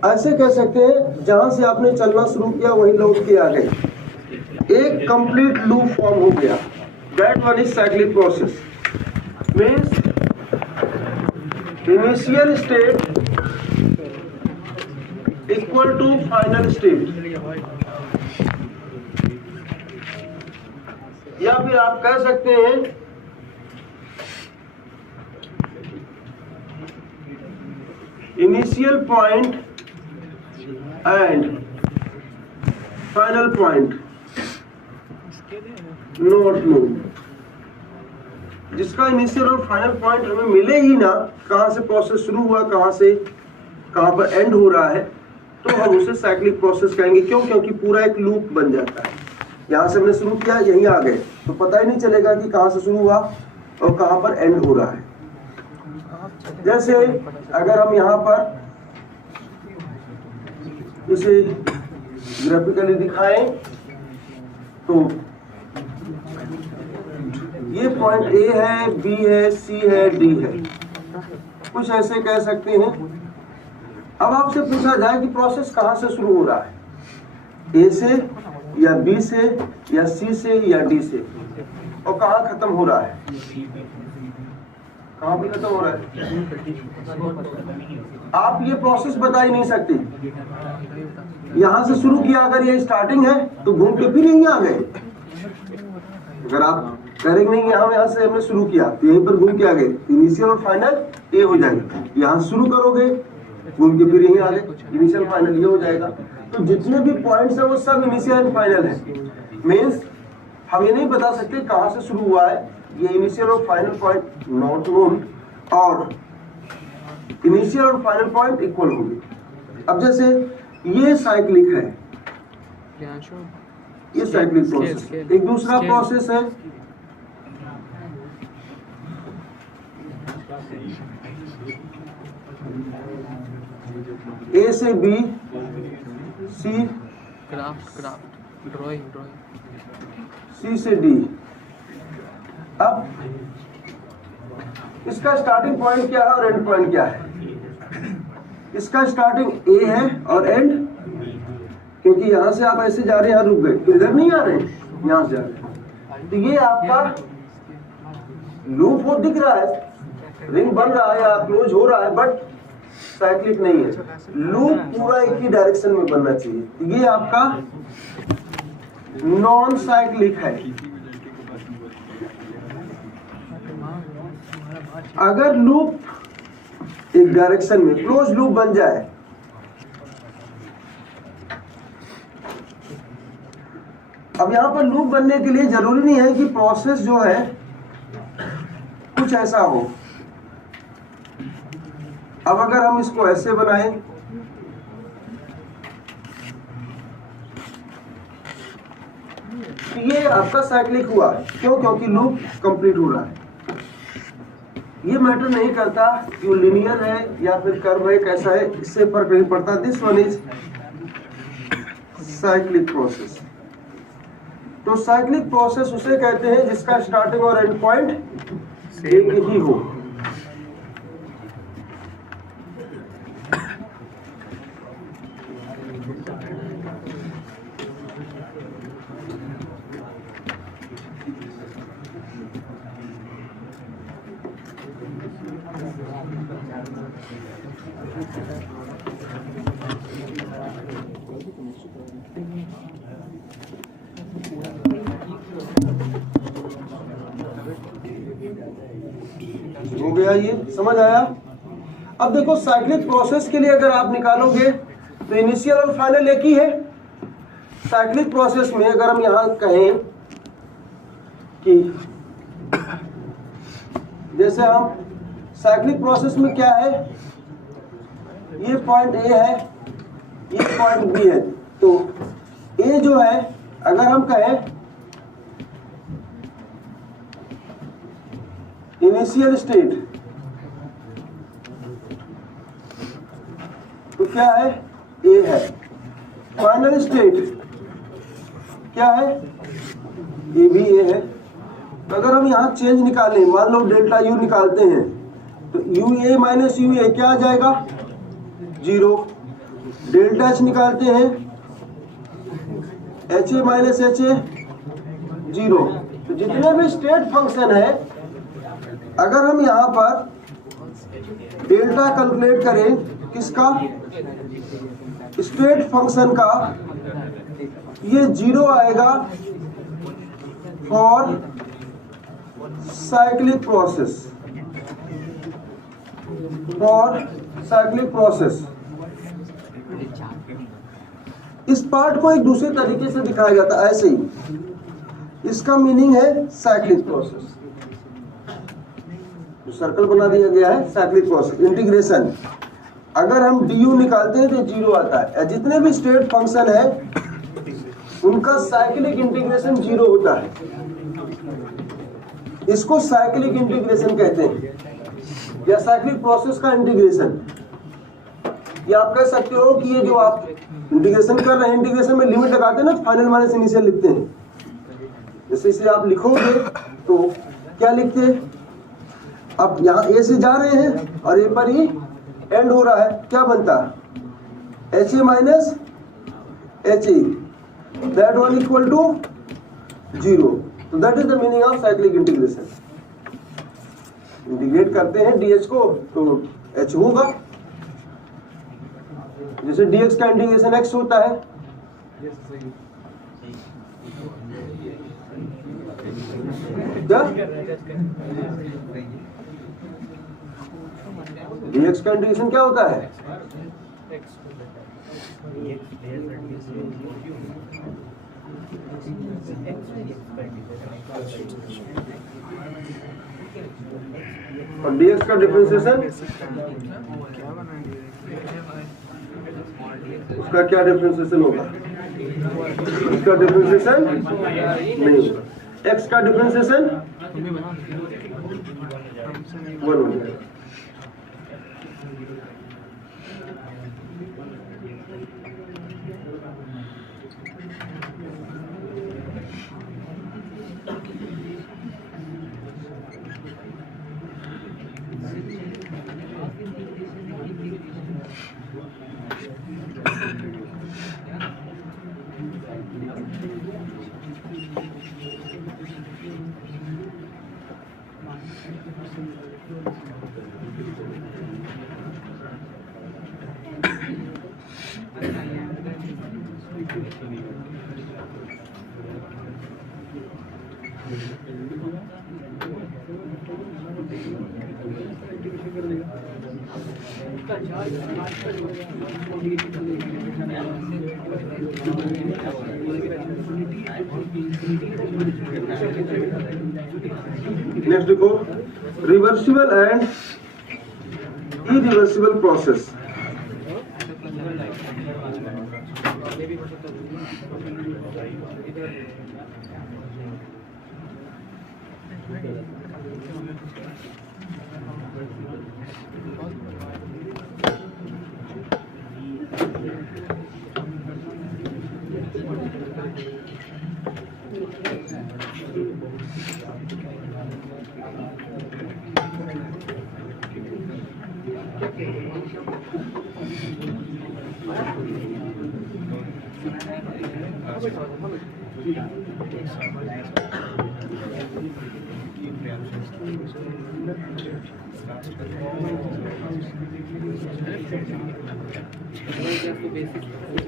ऐसे कह सकते हैं जहां से आपने चलना शुरू किया वहीं लौट के आ गए, एक कंप्लीट लूप फॉर्म हो गया। That one is cyclic process. Means initial state equal to final state, या फिर आप कह सकते हैं initial point and final point not known. जिसका इनिशियल और फाइनल पॉइंट हमें मिले ही ना, कहां से प्रोसेस शुरू हुआ, कहां से कहां पर एंड हो रहा है, तो हम उसे साइक्लिक प्रोसेस कहेंगे। क्यों? क्योंकि पूरा एक लूप बन जाता है। यहां से हमने शुरू किया, यहीं आ गए, तो पता ही नहीं चलेगा कि कहां से शुरू हुआ और कहां पर एंड हो रहा है। जैसे अगर हम यहाँ पर इसे ग्राफिकली दिखाएं तो ये पॉइंट ए है, बी है, सी है, डी है, कुछ ऐसे कह सकते हैं। अब आपसे पूछा जाए कि प्रोसेस कहां से शुरू हो रहा है, ए से या बी से या सी से या डी से, और कहां खत्म हो रहा है। कहाँ पे खत्म हो रहा है? आप ये प्रोसेस बता ही नहीं सकते। यहाँ से शुरू किया, अगर ये स्टार्टिंग है तो घूम के फिर यहीं आ गए। अगर आप करेंगे नहीं यहाँ से हमने शुरू किया तो यहीं पर घूम के आ गए, इनिशियल और फाइनल ये हो जाएगा। यहाँ शुरू करोगे घूम के फिर यहीं आ गए, इनिशियल फाइनल ये हो जाएगा। तो जितने भी पॉइंट्स है वो सब इनिशियल एंड फाइनल है। मीन्स हम ये नहीं बता सकते कहाँ से शुरू हुआ है, ये इनिशियल और फाइनल पॉइंट नॉट नोन, और इनिशियल और फाइनल पॉइंट इक्वल होंगे। अब जैसे ये साइक्लिक है, ये साइक्लिक प्रोसेस। एक दूसरा प्रोसेस है ए से बी, सी ड्राइंग सी से डी। अब इसका स्टार्टिंग पॉइंट क्या है और एंड पॉइंट क्या है? इसका स्टार्टिंग ए है और एंड, क्योंकि यहां से आप ऐसे जा रहे हैं, यहां रुक गए, इधर नहीं आ रहे हैं, यहां से जा रहे हैं। तो ये आपका लूप हो दिख रहा है, रिंग बन रहा है या क्लोज हो रहा है, बट साइक्लिक नहीं है। लूप पूरा एक ही डायरेक्शन में बनना चाहिए। ये आपका नॉन साइक्लिक है। अगर लूप एक डायरेक्शन में क्लोज लूप बन जाए, अब यहां पर लूप बनने के लिए जरूरी नहीं है कि प्रोसेस जो है कुछ ऐसा हो। अब अगर हम इसको ऐसे बनाएं, तो ये आपका साइक्लिक हुआ। क्यों? क्योंकि लूप कंप्लीट हो रहा है। ये मैटर नहीं करता कि वो लिनियर है या फिर कर्व है, कैसा है, इससे फर्क नहीं पड़ता। This one is cyclic process. तो साइक्लिक प्रोसेस उसे कहते हैं जिसका स्टार्टिंग और एंड पॉइंट एक ही हो। हो गया, ये समझ आया? अब देखो साइक्लिक प्रोसेस के लिए अगर आप निकालोगे तो इनिशियल और फाइनल एक ही है। साइक्लिक प्रोसेस में अगर हम यहां कहें कि जैसे हम साइक्लिक प्रोसेस में क्या है, ये पॉइंट ए है, ये पॉइंट बी है। तो ए जो है अगर हम कहें इनिशियल स्टेट, तो क्या है? ए है। फाइनल स्टेट क्या है? ये भी ए है। तो अगर हम यहां चेंज निकालें, मान लो डेल्टा यू निकालते हैं, तो U A minus U A क्या आ जाएगा? 0। डेल्टा एच निकालते हैं, एच ए माइनस एच ए 0। तो जितने भी स्टेट फंक्शन है, अगर हम यहां पर डेल्टा कैलकुलेट करें किसका? स्टेट फंक्शन का, ये 0 आएगा for cyclic process. For cyclic process इस पार्ट को एक दूसरे तरीके से दिखाया जाता है, ऐसे ही। इसका मीनिंग है साइक्लिक प्रोसेस। सर्कल बना दिया गया है, साइक्लिक प्रोसेस। इंटीग्रेशन अगर हम du निकालते हैं तो 0 आता है। जितने भी स्टेट फंक्शन है उनका साइक्लिक इंटीग्रेशन 0 होता है। इसको साइक्लिक इंटीग्रेशन कहते हैं, या साइक्लिक प्रोसेस का इंटीग्रेशन। या आप कह सकते हो कि ये जो आप इंटीग्रेशन कर रहे हैं, इंटीग्रेशन में लिमिट लगाते हैं ना, फाइनल माइनस इनिशियल लिखते हैं। जैसे इसे आप लिखोगे तो क्या लिखते हैं? अब यहाँ ए से जा रहे हैं और ए पर ही एंड हो रहा है, क्या बनता है? H A minus H A, that one equal to 0। तो that is the meaning of cyclic integration. Integrate करते हैं डीएच को तो एच होगा, जैसे डीएक्स का इंटीग्रेशन एक्स होता है। क्या डीएक्स का इंटीग्रेशन क्या होता है? और डीएक्स का डिफरेंशिएशन उसका क्या डिफरेंशिएशन होगा? इसका डिफरेंशिएशन नहीं, एक्स का डिफरेंशिएशन 1 हो जाएगा। नेक्स्ट देखो, reversible and irreversible process.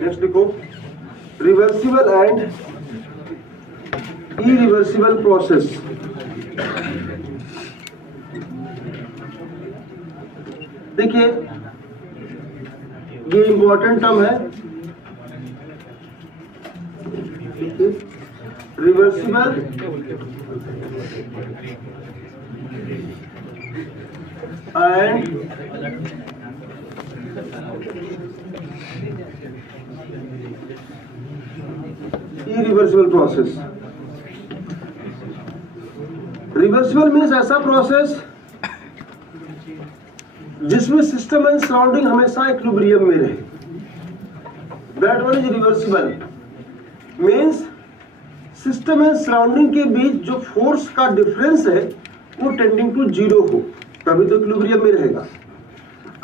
Next देखो, रिवर्सिबल एंड इरिवर्सिबल प्रोसेस। देखिए ये इंपॉर्टेंट टर्म है, reversible and irreversible process. Reversible means ऐसा प्रोसेस जिसमें सिस्टम एंड सराउंडिंग हमेशा इक्विलिब्रियम में रहे। That one is reversible. Means system and surrounding के बीच जो फोर्स का डिफरेंस है वो टेंडिंग टू जीरो हो, तभी तो इक्विलिब्रियम में रहेगा।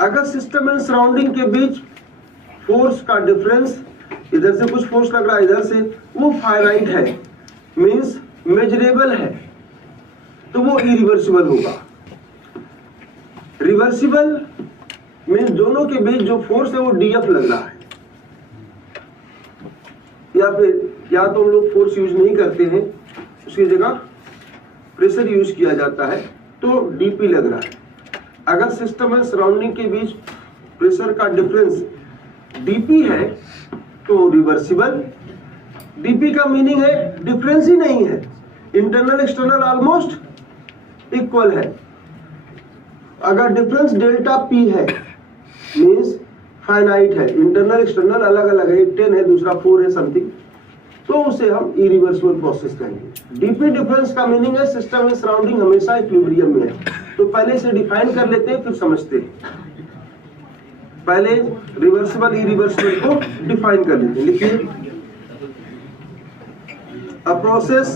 अगर सिस्टम एंड सराउंडिंग के बीच फोर्स का डिफरेंस, इधर से कुछ फोर्स लग रहा है इधर से, वो फाइनाइट है, मीन्स मेजरेबल है, तो वो इरिवर्सिबल होगा। रिवर्सिबल मीन्स दोनों के बीच जो फोर्स है वो डीएफ लग रहा है, या फिर या तो हम लोग फोर्स यूज नहीं करते हैं, उसकी जगह प्रेशर यूज किया जाता है, तो डीपी लग रहा है। अगर सिस्टम एंड सराउंडिंग के बीच प्रेशर का डिफरेंस डीपी है तो रिवर्सिबल। डीपी का मीनिंग है डिफरेंस ही नहीं है, इंटरनल एक्सटर्नल ऑलमोस्ट इक्वल है। अगर डिफरेंस डेल्टा पी है मीन्स फाइनाइट है, इंटरनल एक्सटर्नल अलग अलग है, एक 10 है दूसरा 4 है समथिंग, तो उसे हम इरिवर्सिबल प्रोसेस कहेंगे। डीपी डिफरेंस का मीनिंग है सिस्टम एंड सराउंडिंग हमेशा इक्विलिब्रियम में है। तो पहले इसे डिफाइन कर लेते हैं फिर समझते हैं। पहले रिवर्सिबल इरिवर्सिबल को डिफाइन कर लेते हैं। लिखिए, a process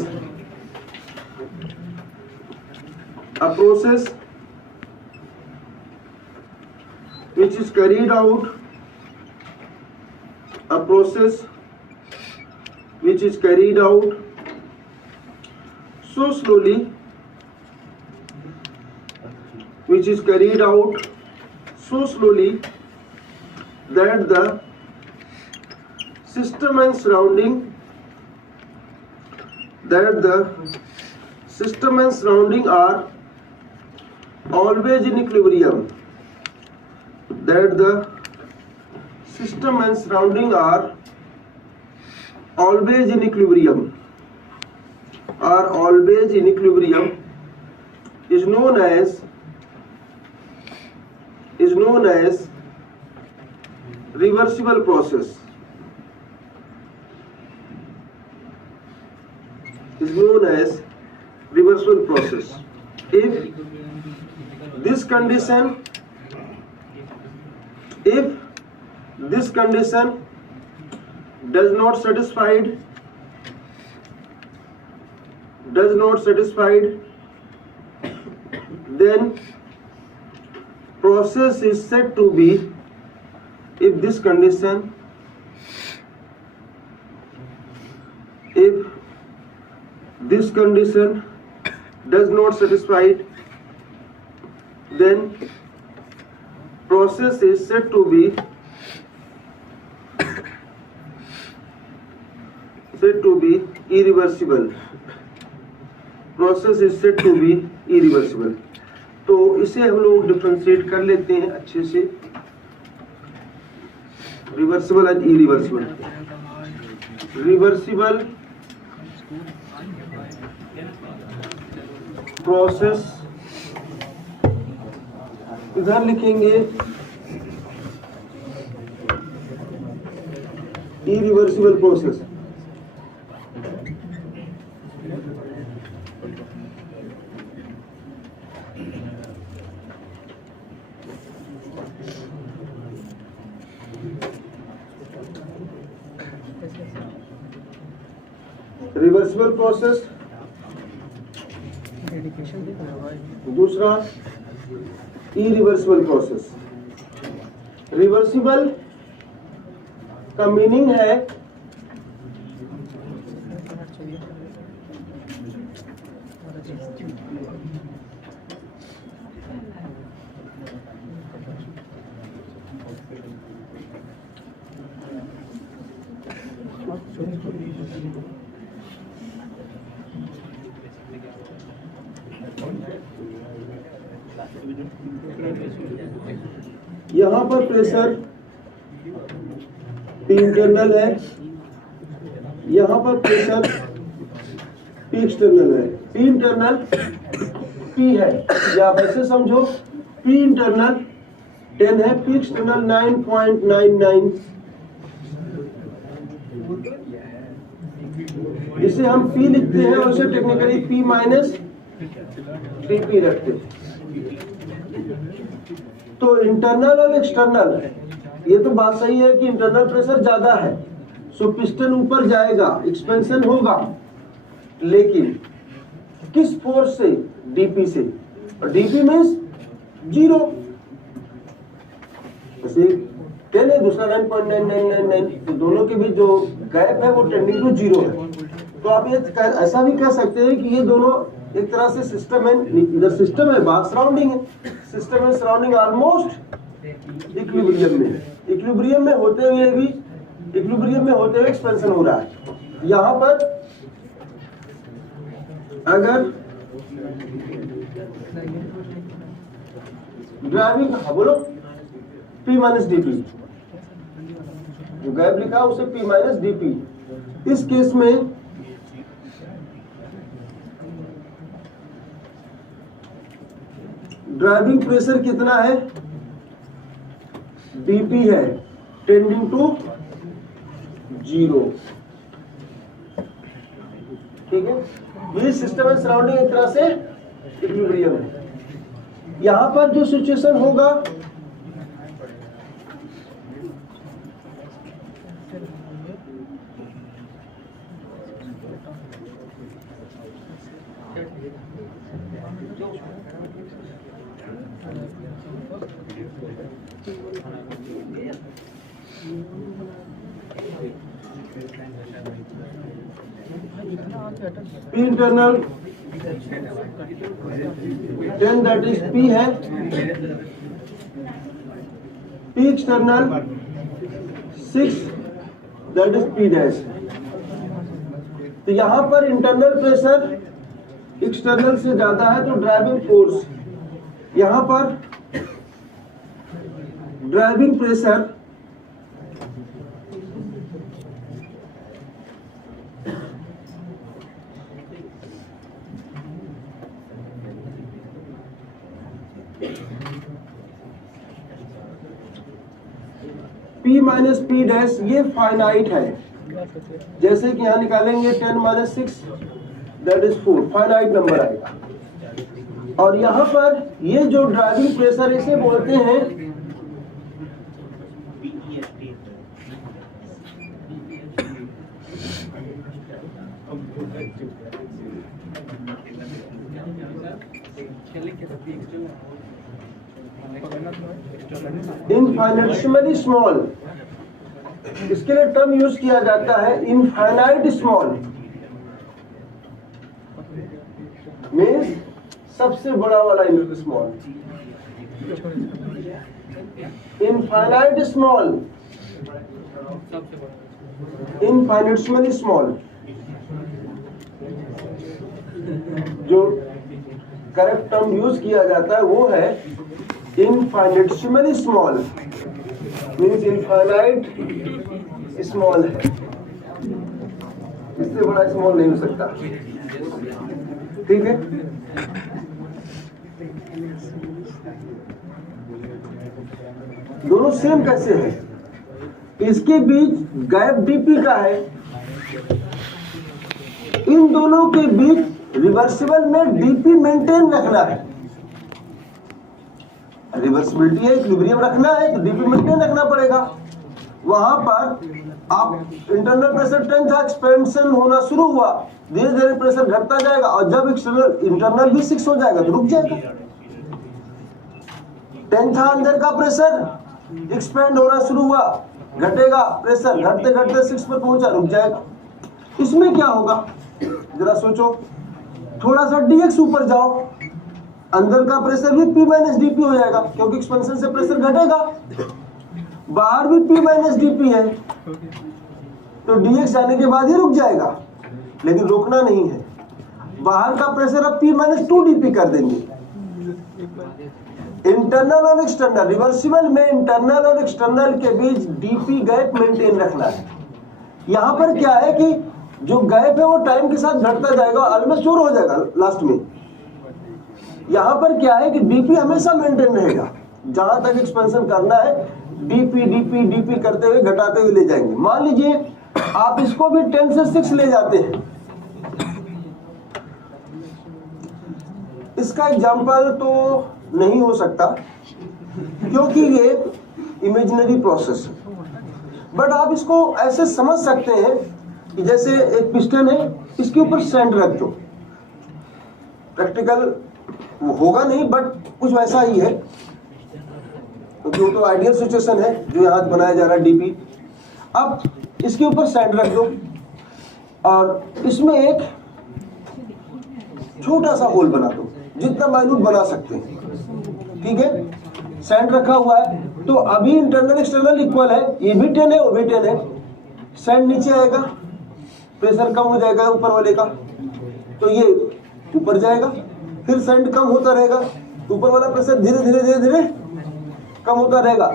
which is carried out so slowly which is carried out so slowly that the system and surrounding are always in equilibrium. That the system and surrounding are always in equilibrium. Is known as reversible process. Is known as reversible process. If this condition does not satisfied, then process is said to be, if this condition does not satisfied, then process is said to be irreversible. Process is said to be irreversible. तो इसे हम लोग differentiate कर लेते हैं अच्छे से, reversible and irreversible. Reversible process इधर लिखेंगे, इरिवर्सिबल प्रोसेस. Reversible process. दूसरा इरिवर्सिबल प्रोसेस. रिवर्सिबल का मीनिंग है यहाँ पर प्रेशर P इंटरनल है, यहाँ पर प्रेशर P एक्सटर्नल है. P इंटरनल P है, या आप ऐसे समझो P इंटरनल 10 है, P एक्सटर्नल 9.99. इसे हम P लिखते हैं और इसे टेक्निकली P माइनस 3P रखते हैं. तो इंटरनल और एक्सटर्नल, ये तो बात सही है कि इंटरनल प्रेशर ज्यादा है, सो पिस्टन ऊपर जाएगा, एक्सपेंशन होगा, लेकिन किस फोर्स से? डीपी से. और डीपी मींस 0. जैसे 10 है, दूसरा 9.9999, तो दोनों के बीच जो गैप है वो टेंडिंग टू 0 है. तो आप ये ऐसा भी कह सकते हैं कि ये दोनों एक तरह से सिस्टम है, इधर सिस्टम है, बाहर सराउंडिंग है. System and surrounding almost equilibrium में, इक्विलिब्रियम में होते हुए एक्सपेंशन हो रहा है. यहाँ पर अगर ड्राइविंग, बोलो P माइनस डी पी, जो गैप लिखा है उसे P माइनस डी पी. इस केस में ड्राइविंग प्रेशर कितना है? डीपी है, टेंडिंग टू 0. ठीक है, ये सिस्टम एंड सराउंडिंग एक तरह से इक्विलिब्रियम है. यहां पर जो सिचुएशन होगा, P internal 10 that is P है, P external 6 that is P dash. तो यहां पर इंटरनल प्रेशर एक्सटर्नल से ज्यादा है तो ड्राइविंग फोर्स, यहां पर driving pressure P minus P dash ये फाइनाइट है, जैसे कि यहां निकालेंगे 10 minus 6 that is 4, finite number आएगा। और यहां पर ये जो ड्राइविंग प्रेशर इसे बोलते हैं इनफाइनेटली स्मॉल, इसके लिए टर्म यूज किया जाता है इनफाइनाइट स्मॉल, मीन्स सबसे बड़ा वाला small, infinite small, infinitely small. जो करेक्ट टर्म यूज किया जाता है वो है infinitely small, means infinite small है, इससे बड़ा स्मॉल नहीं हो सकता। ठीक है, दोनों सेम कैसे है? इसके बीच गैप डीपी का है, इन दोनों के बीच रिवर्सिबल में डीपी मेंटेन रखना है, रिवर्सिबिलिटी है, इक्विलिब्रियम रखना है तो डीपी मेंटेन रखना पड़ेगा। वहां पर आप इंटरनल प्रेशर 10 था, एक्सपेंशन होना शुरू हुआ, धीरे धीरे प्रेशर घटता जाएगा और जब एक्सटर्नल इंटरनल भी 6 हो जाएगा तो रुक जाएगा। 10 था अंदर का प्रेशर, एक्सपेंड होना शुरू हुआ, घटेगा प्रेशर, घटते घटते 6 पर पहुंचा, रुक जाएगा। इसमें क्या होगा जरा सोचो, थोड़ा सा dx ऊपर जाओ, अंदर का प्रेशर भी P माइनस डी हो जाएगा क्योंकि एक्सपेंशन से प्रेशर घटेगा, बाहर भी P माइनस डी है तो dx जाने के बाद ही रुक जाएगा, लेकिन रोकना नहीं है, बाहर का प्रेशर अब P माइनस 2dp कर देंगे। इंटरनल और एक्सटर्नल, रिवर्सिबल में इंटरनल और एक्सटर्नल के बीच डीपी गैप मेंटेन रखना है। यहां पर क्या है कि जो गैप है वो टाइम के साथ घटता जाएगा, ऑलमोस्ट चोर हो जाएगा लास्ट में। यहां पर क्या है कि डीपी हमेशा मेंटेन रहेगा, जहां तक एक्सपेंशन करना है डीपी डीपी डीपी करते हुए घटाते हुए ले जाएंगे। मान लीजिए आप इसको भी 10 से 6 ले जाते हैं, इसका एग्जाम्पल तो नहीं हो सकता क्योंकि ये इमेजिनरी प्रोसेस है, बट आप इसको ऐसे समझ सकते हैं कि जैसे एक पिस्टन है, इसके ऊपर सैंड रख दो, प्रैक्टिकल होगा नहीं बट कुछ वैसा ही है क्योंकि तो आइडियल सिचुएशन है जो यहाँ बनाया जा रहा है डीपी। अब इसके ऊपर सैंड रख दो और इसमें एक छोटा सा होल बना दो, जितना माइन्यूट बना सकते हैं, ठीक है। सैंड रखा हुआ है तो अभी इंटरनल एक्सटर्नल इक्वल है, ये भी 10 है वो भी 10 है, सैंड नीचे आएगा, प्रेशर कम हो जाएगा ऊपर वाले का तो ये ऊपर जाएगा, फिर सैंड कम होता रहेगा, ऊपर वाला प्रेशर धीरे धीरे धीरे धीरे कम होता रहेगा,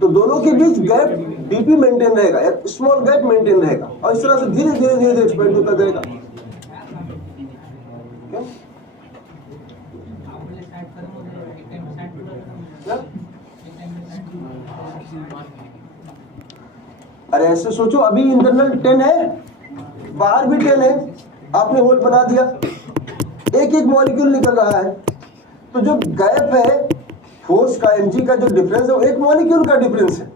तो दोनों के बीच गैप डीपी मेंटेन रहेगा, एक स्मॉल गैप मेंटेन रहेगा और इस तरह से धीरे धीरे धीरे धीरे एक्सपेंड होता जाएगा। अरे ऐसे सोचो, अभी इंटरनल 10 है, बाहर भी 10 है, आपने होल बना दिया, एक एक मॉलिक्यूल निकल रहा है, तो जो गैप है फोर्स का mg का जो डिफरेंस है वो एक मॉलिक्यूल का डिफरेंस है,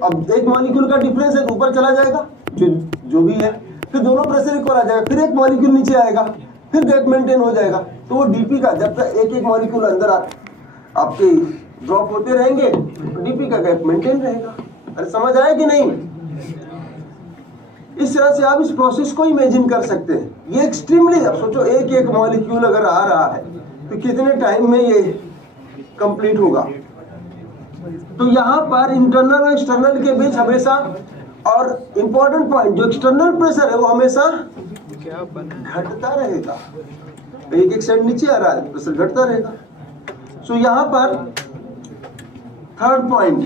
अब एक मॉलिक्यूल का डिफरेंस है तो ऊपर चला जाएगा जो भी है, फिर दोनों प्रेशर इक्वल आ जाएगा, फिर एक मॉलिक्यूल नीचे आएगा, फिर गैप मेंटेन हो जाएगा। तो वो डीपी का जब तक एक एक मॉलिक्यूल अंदर आपके ड्रॉप होते रहेंगे डीपी का गैप मेंटेन रहेगा। अरे समझ आया कि नहीं? इस तरह से आप इस प्रोसेस को इमेजिन कर सकते हैं। ये एक्सट्रीमली, अब सोचो एक एक मॉलिक्यूल अगर आ रहा है तो कितने टाइम में ये कंप्लीट होगा। तो यहाँ पर इंटरनल और एक्सटर्नल के बीच हमेशा, और इंपॉर्टेंट पॉइंट, जो एक्सटर्नल प्रेशर है वो हमेशा घटता रहेगा। एक एक साइड नीचे आ रहा है, प्रेशर घटता रहेगा। सो यहाँ पर थर्ड पॉइंट,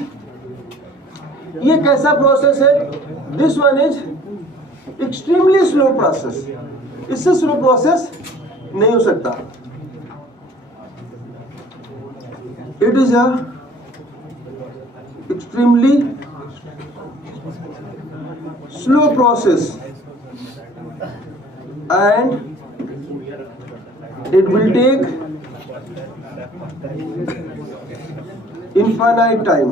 ये कैसा प्रोसेस है? This one is extremely slow process. इससे स्लो प्रोसेस नहीं हो सकता। It is a extremely slow process and it will take infinite time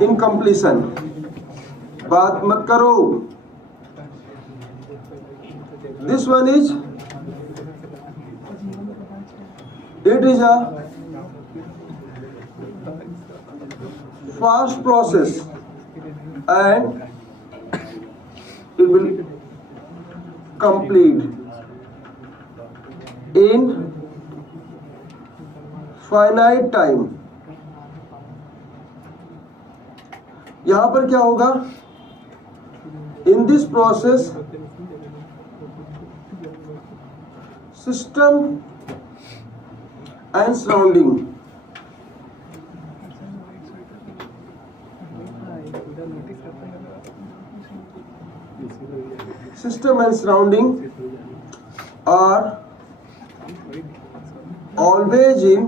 in completion। बात मत करो। This one is, it is a fast process and it will complete in finite time। यहां पर क्या होगा? In this process, system and surrounding are always in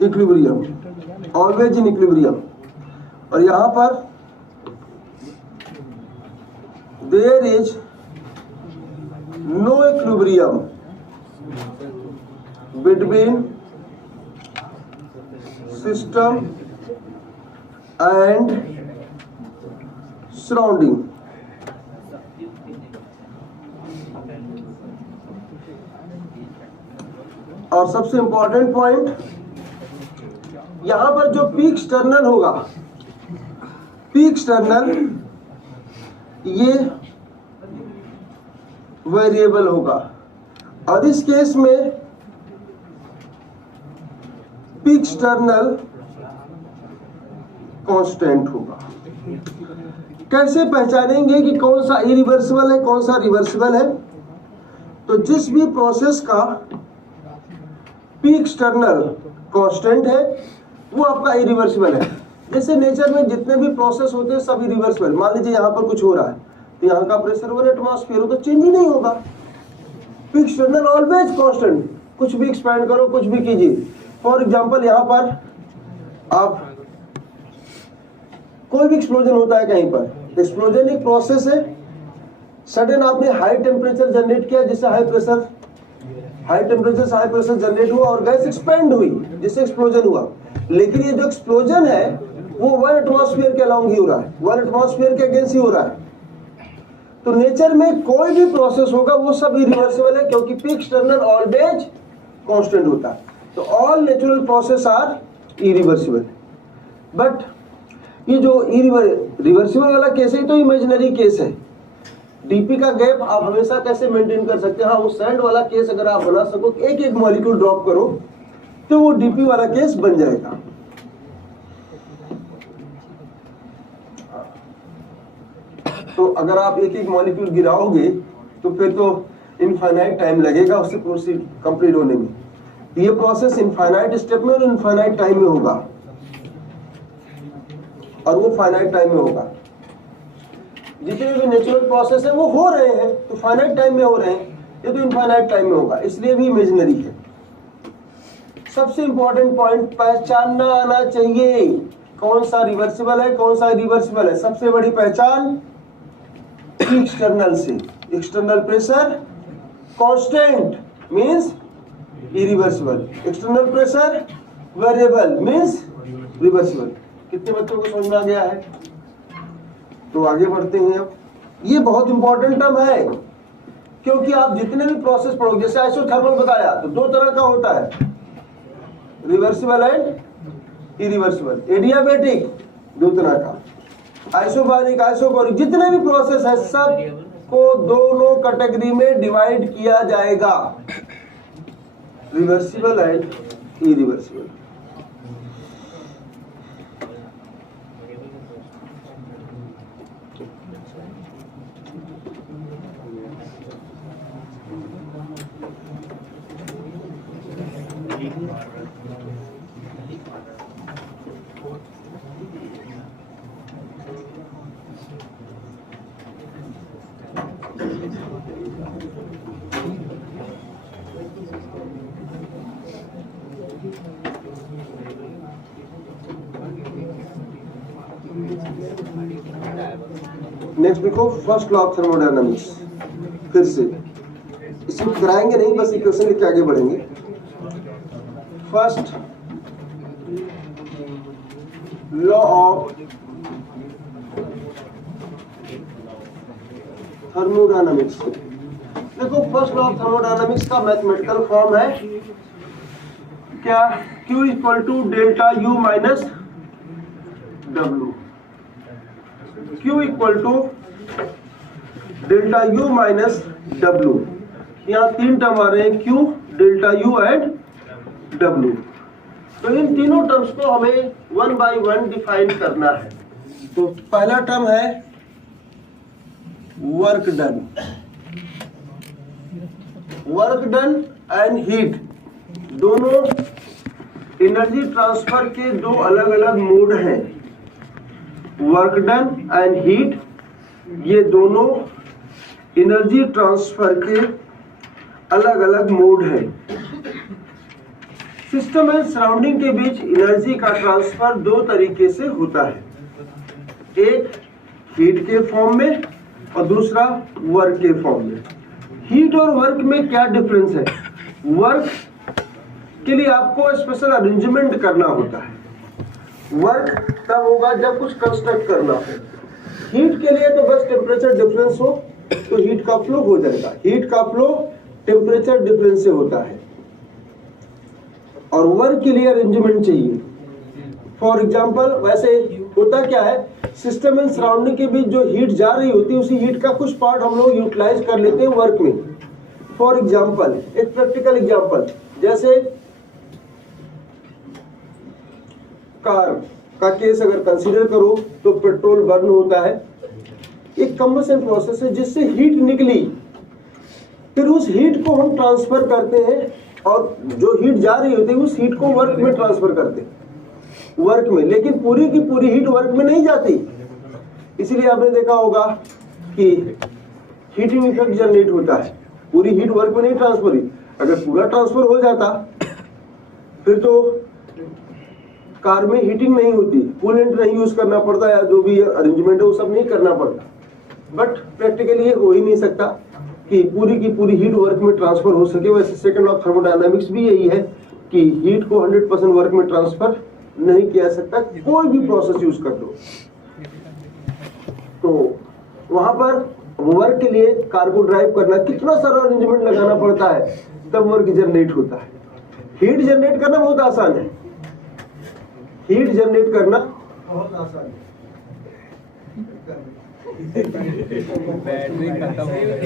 equilibrium, और यहाँ पर there is no equilibrium between system and surrounding। और सबसे important point, यहां पर जो पीक एक्सटर्नल होगा, पीक एक्सटर्नल ये वेरिएबल होगा, और इस केस में पीक एक्सटर्नल कांस्टेंट होगा। कैसे पहचानेंगे कि कौन सा इरिवर्सिबल है, कौन सा रिवर्सिबल है? तो जिस भी प्रोसेस का पीक एक्सटर्नल कांस्टेंट है वो आपका इरिवर्सिबल है। जैसे नेचर में जितने भी प्रोसेस होते हैं सब इरिवर्सिबल। मान लीजिए यहाँ पर कुछ हो रहा है तो यहाँ का प्रेशर 1 एटमॉस्फेयर हो तो चेंज ही नहीं होगा। पीक एक्सटर्नल ऑलवेज कांस्टेंट, कुछ भी एक्सपैंड करो, कुछ भी कीजिए। फॉर एग्जांपल यहाँ पर आप कोई भी एक्सप्लोजन होता है कहीं पर, एक्सप्लोजन एक प्रोसेस है। सडन आपने हाई टेम्परेचर जनरेट किया जिससे हाई टेम्परेचर से हाई प्रेशर जनरेट हुआ और गैस एक्सपेंड हुई जिससे एक्सप्लोजन हुआ। लेकिन ये जो एक्सप्लोजन है वो 1 एटमॉस्फेयर के अलाउंग ही हो रहा है, 1 एटमॉस्फेयर के अगेंस्ट ही हो रहा है। तो नेचर में कोई भी प्रोसेस होगा वो सब इरिवर्सिबल है, क्योंकि पीक एक्सटर्नल ऑलवेज कांस्टेंट होता है। तो all natural process are irreversible. But ये जो रिवर्सिबल वाला केस है तो इमेजिनरी केस है। डीपी का गैप आप हमेशा कैसे मेंटेन कर सकते हैं? हाँ, वो सैंड वाला केस अगर आप बना सको, एक एक मॉलिक्यूल ड्रॉप करो तो वो डीपी वाला केस बन जाएगा। तो अगर आप एक एक मॉलिक्यूल गिराओगे तो फिर तो इनफाइनाइट टाइम लगेगा उससे प्रोसीड कंप्लीट होने में। ये प्रोसेस इनफाइनाइट स्टेप में और इनफाइनाइट टाइम में होगा, और वो फाइनाइट टाइम में होगा। जितने भी नेचुरल प्रोसेस है वो हो रहे हैं तो फाइनाइट टाइम में हो रहे हैं, ये तो इनफाइनाइट टाइम में होगा, इसलिए भी इमेजिनरी है। सबसे इंपॉर्टेंट पॉइंट पहचानना आना चाहिए, कौन सा रिवर्सिबल है, कौन सा रिवर्सिबल है। सबसे बड़ी पहचान एक्सटर्नल से, external pressure constant means irreversible, external pressure variable means reversible. कितने बच्चों को समझ में आ गया है? तो आगे बढ़ते हैं। अब ये बहुत इंपॉर्टेंट टर्म है, क्योंकि आप जितने भी प्रोसेस पढ़ोगे, जैसे आइसोथर्मल बताया तो दो तरह का होता है, रिवर्सिबल एंड इरिवर्सिबल। एडियाबेटिक दो तरह का, आइसोबारिक, आइसोकोरिक, जितने भी प्रोसेस है सब को दोनों कैटेगरी में डिवाइड किया जाएगा, रिवर्सिबल एंड इरिवर्सिबल। नेक्स्ट देखो फर्स्ट लॉ ऑफ थर्मोडायनामिक्स। फिर से इसे कराएंगे नहीं, बस इक्वेशन लेके आगे बढ़ेंगे। First law of thermodynamics. देखो फर्स्ट लॉ ऑफ थर्मोडायनामिक्स का मैथमेटिकल फॉर्म है क्या, Q equal to delta U minus W। Q equal to delta U minus W। यहाँ तीन टर्म आ रहे हैं, Q, delta U and W। तो इन तीनों टर्म्स को हमें वन बाय वन डिफाइन करना है। तो पहला टर्म है work done. Work done and heat दोनों एनर्जी ट्रांसफर के दो अलग अलग मोड हैं। वर्क डन एंड हीट ये दोनों एनर्जी ट्रांसफर के अलग अलग मोड हैं। सिस्टम एंड सराउंडिंग के बीच एनर्जी का ट्रांसफर दो तरीके से होता है, एक हीट के फॉर्म में और दूसरा वर्क के फॉर्म में। हीट और वर्क में क्या डिफरेंस है? वर्क के लिए आपको स्पेशल अरेंजमेंट करना होता है, वर्क तब होगा जब कुछ कंस्ट्रक्ट करना हो। हीट के लिए तो बस टेम्परेचर डिफरेंस हो तो हीट का फ्लो हो जाएगा। हीट का फ्लो टेम्परेचर डिफरेंस से होता है। और वर्क के लिए अरेंजमेंट चाहिए। फॉर एग्जाम्पल वैसे होता क्या है, सिस्टम एंड सराउंडिंग के बीच जो हीट जा रही होती है उसी हीट का कुछ पार्ट हम लोग यूटिलाइज कर लेते हैं वर्क में। फॉर एग्जाम्पल एक प्रैक्टिकल एग्जाम्पल, जैसे कार का केस अगर कंसीडर करो तो पेट्रोल बर्न होता है, एक कंबशन प्रोसेस है जिससे हीट निकली, फिर उस हीट को हम ट्रांसफर करते हैं और जो हीट जा रही होती है उस हीट को वर्क में ट्रांसफर करते हैं, वर्क में। लेकिन पूरी की पूरी हीट वर्क में नहीं जाती, इसीलिए आपने देखा होगा कि हीटिंग इफेक्ट जनरेट होता है। पूरी हीट वर्क में नहीं ट्रांसफर हुई, अगर पूरा ट्रांसफर हो जाता फिर तो कार में हीटिंग नहीं होती, कूलेंट नहीं यूज करना पड़ता, या जो भी अरेंजमेंट है वो सब नहीं करना पड़ता। बट प्रैक्टिकली ये हो ही नहीं सकता कि पूरी की पूरी हीट वर्क में ट्रांसफर हो सके। वैसे सेकंड लॉ ऑफ थर्मोडायनामिक्स भी यही है कि हीट को 100% वर्क में ट्रांसफर नहीं किया सकता, कोई भी प्रोसेस यूज कर लो। तो वहां पर वर्क के लिए कार को ड्राइव करना कितना सारा अरेंजमेंट लगाना पड़ता है, तब वर्क जनरेट होता है। हीट जनरेट करना बहुत आसान है, हीट जनरेट करना बहुत आसान है। बैटरी खत्म हो गई।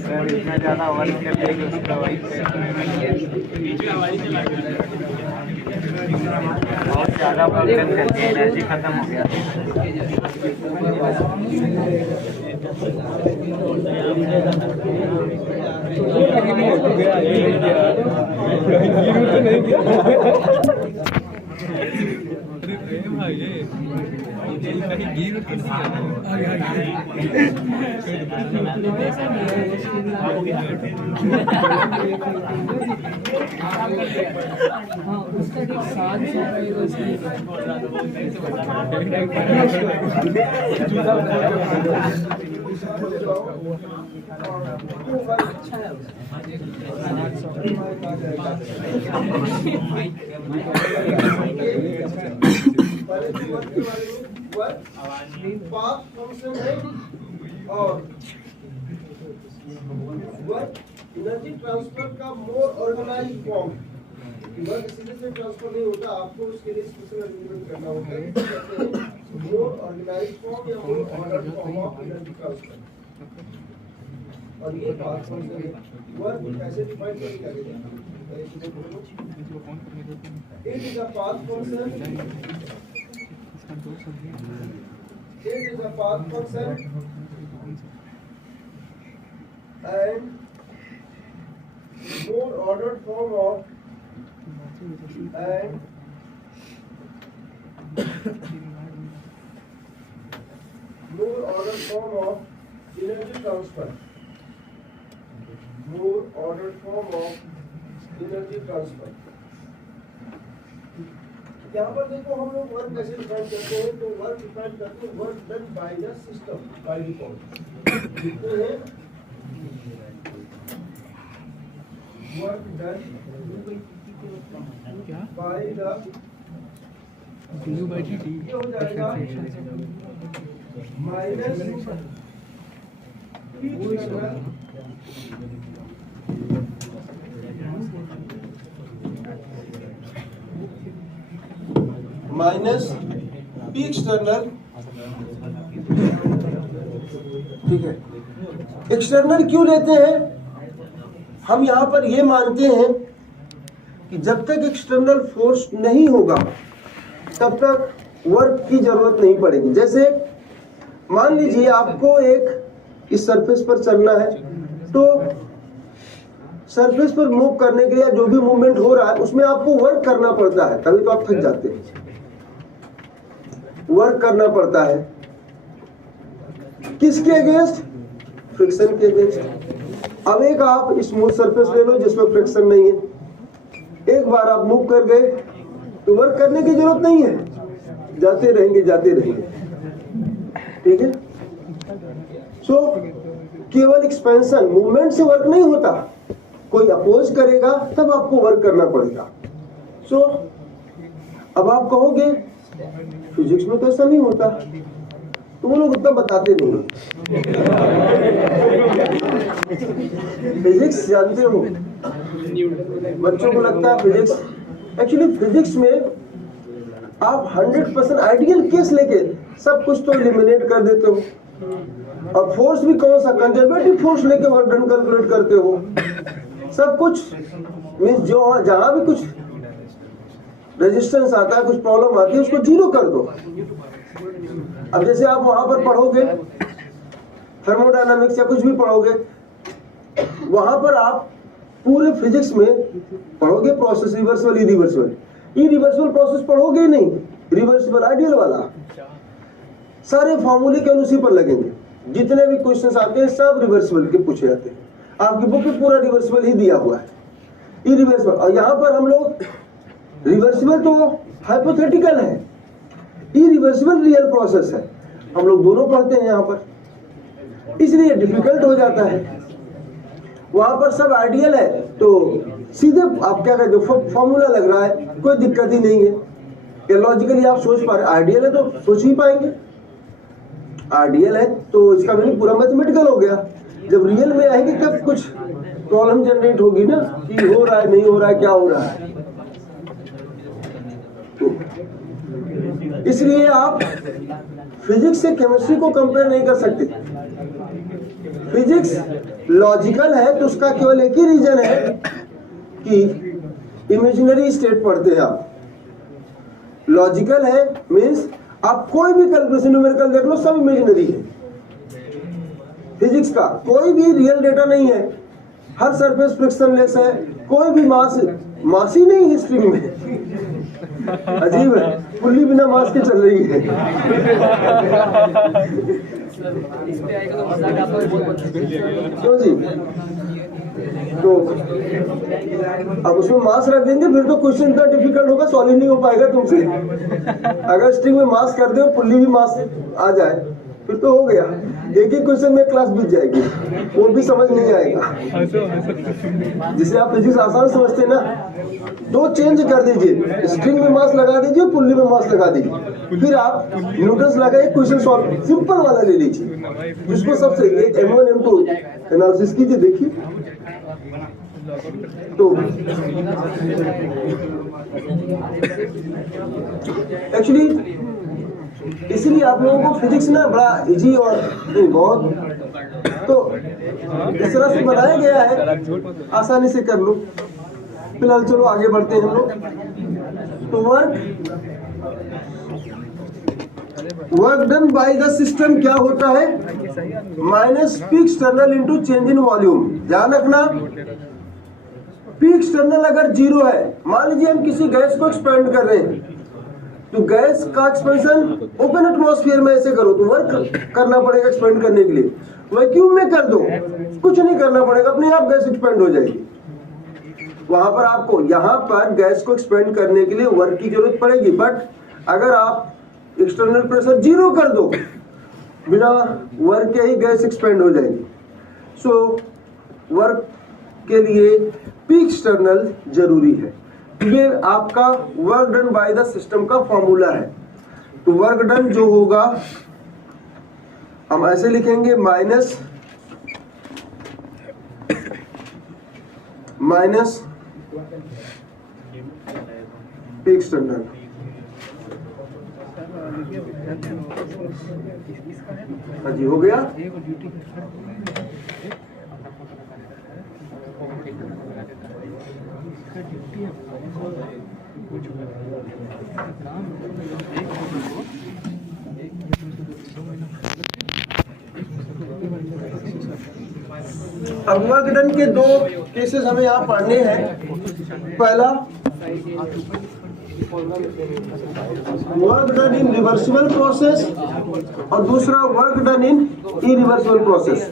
सर इतना ज़्यादा वर्क करने की उसका बहुत ज़्यादा वर्क करके एनर्जी खत्म हो गया। हाँ उसका ठीक 700 अच्छा है पाथ फंक्शन है और वर्क एनर्जी ट्रांसफर का मोर ऑर्गेनाइज्ड फॉर्म। वर्क सीधे से ट्रांसफर नहीं होता, आपको उसके लिए स्पेशल अरेंजमेंट करना होता है। मोर ऑर्गेनाइज्ड फॉर्म या more ordered form of energy transfer. और ये पाथ फंक्शन है। वर्क कैसे डिफाइन करेंगे? It is a path function. It is a path function and more ordered form of energy transfer. More ordered form of energy transfer. यहाँ पर देखो हम लोग वर्क कैसे डिफाइन करते हैं, तो वर्क डिफाइन करते हैं work done by the system by default लिखते हैं वर्क डन बाय द ये हो जाएगा माइनस माइनस पी एक्सटर्नल। ठीक है, एक्सटर्नल क्यों लेते हैं? हम यहां पर ये मानते हैं कि जब तक एक्सटर्नल फोर्स नहीं होगा तब तक वर्क की जरूरत नहीं पड़ेगी। जैसे मान लीजिए आपको एक इस सरफेस पर चलना है, तो सरफेस पर मूव करने के लिए जो भी मूवमेंट हो रहा है उसमें आपको वर्क करना पड़ता है, तभी तो आप थक जाते हैं। वर्क करना पड़ता है किसके अगेंस्ट? फ्रिक्शन के अगेंस्ट। अब एक आप स्मूथ सरफेस ले लो जिसमें फ्रिक्शन नहीं है, एक बार आप मूव कर गए तो वर्क करने की जरूरत नहीं है, जाते रहेंगे जाते रहेंगे। ठीक है, सो केवल एक्सपेंशन मूवमेंट से वर्क नहीं होता, कोई अपोज करेगा तब आपको वर्क करना पड़ेगा। सो अब आप कहोगे फिजिक्स में तो ऐसा नहीं होता, तो वो लोग उतना बताते नहीं। फिजिक्स जानते हो, बच्चों को लगता है फिजिक्स, एक्चुअली फिजिक्स में आप 100% आइडियल केस लेके सब कुछ तो एलिमिनेट कर देते हो, और फोर्स भी कौन सा कंजर्वेटिव फोर्स लेके वर्क डन कैलकुलेट करते हो। सब कुछ मींस जो जहां भी कुछ रेजिस्टेंस आता है, कुछ प्रॉब्लम आती है, उसको जीरो कर दो। अब जैसे आप वहां पर पढ़ोगे थर्मोडायनामिक्स या कुछ भी पढ़ोगे, वहां पर आप पूरे फिजिक्स में पढ़ोगे process reversible irreversible, irreversible process पढ़ोगे ही नहीं, रिवर्सिबल आइडियल वाला। सारे फॉर्मूले केवल उसी पर लगेंगे, जितने भी क्वेश्चंस आते हैं सब रिवर्सिबल के पूछे जाते हैं। आपकी बुक में पूरा रिवर्सिबल ही दिया हुआ है, इरिवर्सिबल। और यहाँ पर हम लोग रिवर्सिबल तो हाइपोथेटिकल है, इरिवर्सिबल रियल प्रोसेस है, हम लोग दोनों पढ़ते हैं यहाँ पर, इसलिए डिफिकल्ट हो जाता है। वहां पर सब आइडियल है तो सीधे आप क्या कहते हो, फॉर्मूला लग रहा है, कोई दिक्कत ही नहीं है। या लॉजिकली आप सोच पा रहे, आइडियल है तो सोच ही पाएंगे, आइडियल है तो इसका मीनिंग पूरा मैथमेटिकल हो गया। जब रियल में आएंगे तब कुछ प्रॉब्लम जनरेट होगी ना, कि हो रहा है नहीं हो रहा है, क्या हो रहा है। इसलिए आप फिजिक्स से केमिस्ट्री को कंपेयर नहीं कर सकते। फिजिक्स लॉजिकल है तो उसका केवल एक ही रीजन है कि इमेजिनरी स्टेट पढ़ते हैं आप। लॉजिकल है मींस आप कोई भी कैलकुलेशन न्यूमेरिकल देख लो, सब इमेजिनरी है। फिजिक्स का कोई भी रियल डेटा नहीं है, हर सरफेस फ्रिक्शनलेस है, कोई भी मास ही नहीं हिस्ट्री में। अजीब है, पुल्ली बिना मास के चल रही है। इस पे आएगा तो मजाक आपको बहुत क्यों जी? तो अब उसमें मास रख देंगे फिर तो क्वेश्चन इतना डिफिकल्ट होगा, सॉल्व ही नहीं हो पाएगा तुमसे। अगर स्ट्रिंग में मास कर दो, पुल्ली भी मास आ जाए, फिर तो हो गया। एक ही क्वेश्चन में क्लास बीत जाएगी, वो भी समझ नहीं आएगा। जिसे आप फिजिक्स आसान समझते हैं ना, दो चेंज कर दीजिए, स्ट्रिंग में मास लगा दीजिए, पुल्ली में मास लगा दीजिए, फिर आप न्यूटन्स लगाए, क्वेश्चन सॉल्व सिंपल वाला ले लीजिए, जिसको सबसे एक M1 M2 एनालिसिस कीजिए, देखिए। तो एक्चुअली इसलिए आप लोगों को फिजिक्स ना बड़ा इजी और बहुत तो इस तरह से बनाया गया है, आसानी से कर लो। फिलहाल चलो आगे बढ़ते हैं हम लोग। तो work done by the system क्या होता है? Minus P external into change in volume. ध्यान रखना, पी एक्सटर्नल अगर 0 है, मान लीजिए हम किसी गैस को एक्सपेंड कर रहे हैं, तो गैस का एक्सपेंशन ओपन एटमॉस्फेयर में ऐसे करो तो वर्क करना पड़ेगा एक्सपेंड करने के लिए। वैक्यूम में कर दो, कुछ नहीं करना पड़ेगा, अपने आप गैस एक्सपेंड हो जाएगी। वहां पर आपको यहाँ पर गैस को एक्सपेंड करने के लिए वर्क की जरूरत पड़ेगी, बट अगर आप एक्सटर्नल प्रेशर 0 कर दो, बिना वर्क के ही गैस एक्सपेंड हो जाएगी। सो वर्क के लिए पी एक्सटर्नल जरूरी है। ये आपका work done by the system का फॉर्मूला है। तो वर्क डन जो होगा हम ऐसे लिखेंगे, माइनस पी एक्सटर्नल। हाँ जी, हो गया। अब वर्क डन के दो केसेस हमें यहाँ पढ़ने हैं। पहला, work done in reversible process, और दूसरा work done in irreversible process.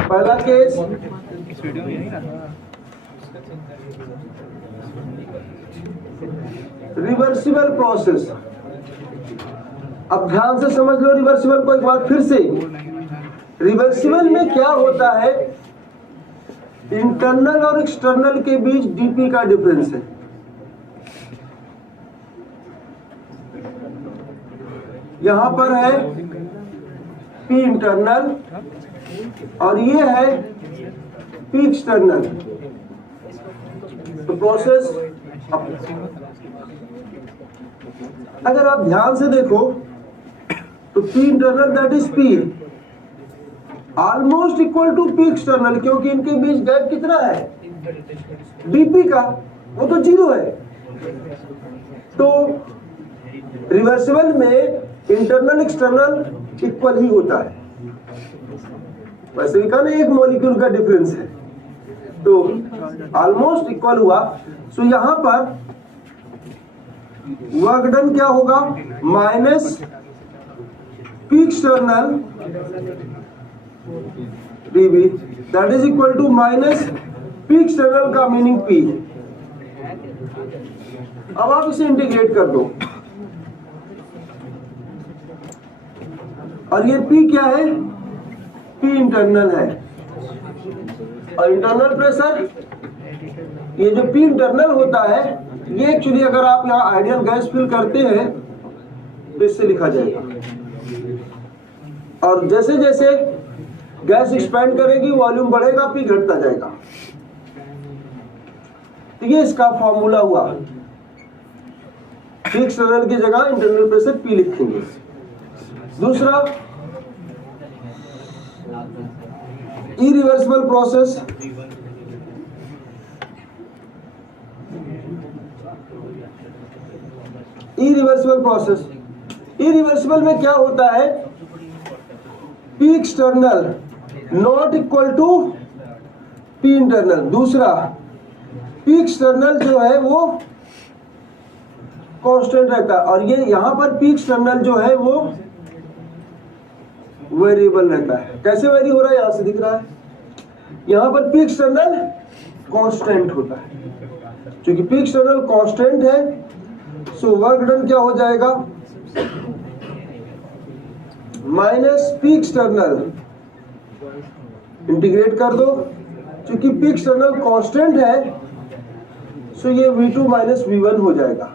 पहला केस, रिवर्सिबल प्रोसेस। अब ध्यान से समझ लो रिवर्सिबल को एक बार फिर से। रिवर्सिबल में क्या होता है, इंटरनल और एक्सटर्नल के बीच डीपी का डिफरेंस है। यहां पर है पी इंटरनल और ये है पी एक्सटर्नल। तो प्रोसेस, अगर आप ध्यान से देखो तो P internal that is P almost equal to P external, क्योंकि इनके बीच गैप कितना है, डीपी का, वो तो 0 है। तो रिवर्सिबल में इंटरनल एक्सटर्नल इक्वल ही होता है। वैसे भी कहा ना, एक मॉलिक्यूल का डिफरेंस है, तो ऑलमोस्ट इक्वल हुआ। सो यहां पर वर्क डन क्या होगा, minus P external DB that is equal to minus P external का मीनिंग पी। अब आप इसे इंटीग्रेट कर दो, और ये पी क्या है, पी इंटरनल है। और इंटरनल प्रेशर, ये जो पी इंटरनल होता है, ये एक्चुअली अगर आप यहाँ आइडियल गैस फिल करते हैं तो इससे लिखा जाएगा। और जैसे जैसे गैस एक्सपेंड करेगी, वॉल्यूम बढ़ेगा, पी घटता जाएगा। तो ये इसका फॉर्मूला हुआ। पी एक्सटर्नल की जगह इंटरनल प्रेशर पी लिखेंगे। दूसरा, irreversible process. Irreversible process, irreversible में क्या होता है, P external not equal to P internal. दूसरा, पी एक्सटर्नल जो है वो कांस्टेंट रहता है, और ये यहाँ पर पी एक्सटर्नल जो है वो वेरिएबल रहता है। कैसे वेरी हो रहा है, यहाँ से दिख रहा है, यहाँ पर पी एक्सटर्नल कांस्टेंट होता है। क्योंकि पी एक्सटर्नल कांस्टेंट है, सो वर्क डन क्या हो जाएगा, माइनस पी एक्सटर्नल, इंटीग्रेट कर दो, क्योंकि पी एक्सटर्नल कांस्टेंट है, सो ये V2 माइनस V1 हो जाएगा।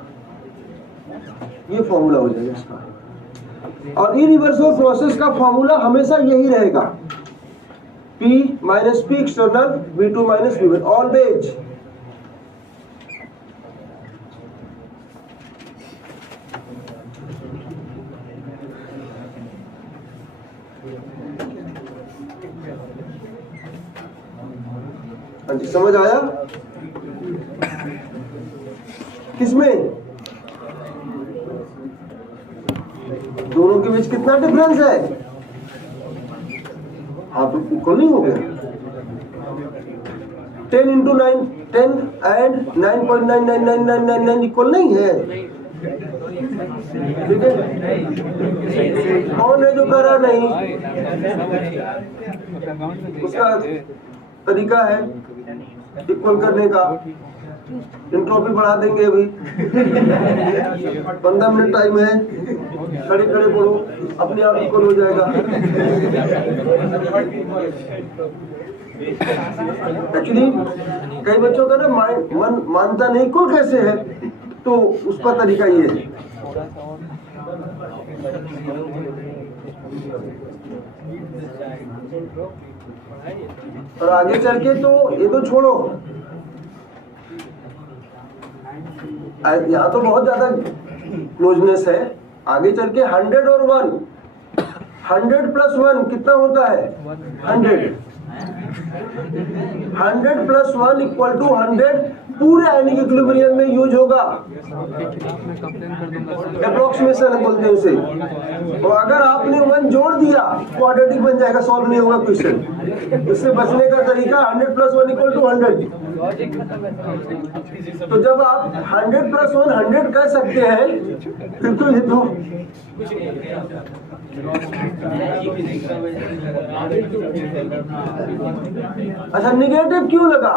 ये फॉर्मूला हो जाएगा इसका। और इरिवर्सिबल प्रोसेस का फॉर्मूला हमेशा यही रहेगा, P minus P external V2 minus V1 always. हाँ जी, समझ आया? किसमें दोनों के बीच कितना डिफरेंस है? हाँ, तो इक्वल नहीं हो गया। 10 इंटू 9 10 एंड 9.99999 इक्वल नहीं है। ठीक है, कौन है जो कर रहा नहीं? उसका तरीका है इक्वल करने का। एंट्रोपी बढ़ा देंगे अभी 15 मिनट टाइम है, खड़े खड़े पढ़ो, अपने आप इक्वल हो जाएगा। एक्चुअली कई बच्चों का ना मन मानता नहीं इक्वल कैसे है, तो उसका तरीका ये है। और आगे चल के तो ये तो छोड़ो, यहाँ तो बहुत ज्यादा क्लोजनेस है। आगे चल के 100 और 1, 100 प्लस 1 कितना होता है? 100। 100 प्लस 1 इक्वल टू 100 पूरे आयनिक इक्विलिब्रियम में यूज होगा। अप्रोक्सीमेशन बोलते हैं उसे। और अगर आपने 1 जोड़ दिया क्वाड्रेटिक बन जाएगा, सॉल्व नहीं होगा क्वेश्चन। इससे बचने का तरीका 100 प्लस 1 इक्वल टू 100। तो जब आप 100 प्लस 1 100 कह सकते हैं, फिर तो ये तो अच्छा निगेटिव क्यों लगा?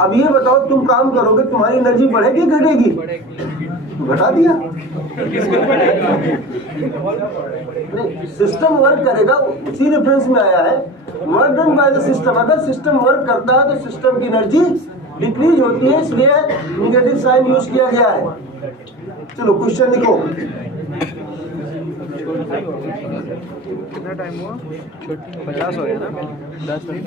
अब ये बताओ, तुम काम करोगे तुम्हारी एनर्जी बढ़ेगी घटेगी? घटा दिया। नहीं, सिस्टम वर्क करेगा, उसी रेफरेंस में आया है, work done by the system. अगर सिस्टम वर्क करता है तो सिस्टम की एनर्जी डिक्रीज होती है, इसलिए निगेटिव साइन यूज किया गया है। चलो क्वेश्चन लिखो। कितना टाइम हुआ? 50 हो गया ना? 10 मिनट।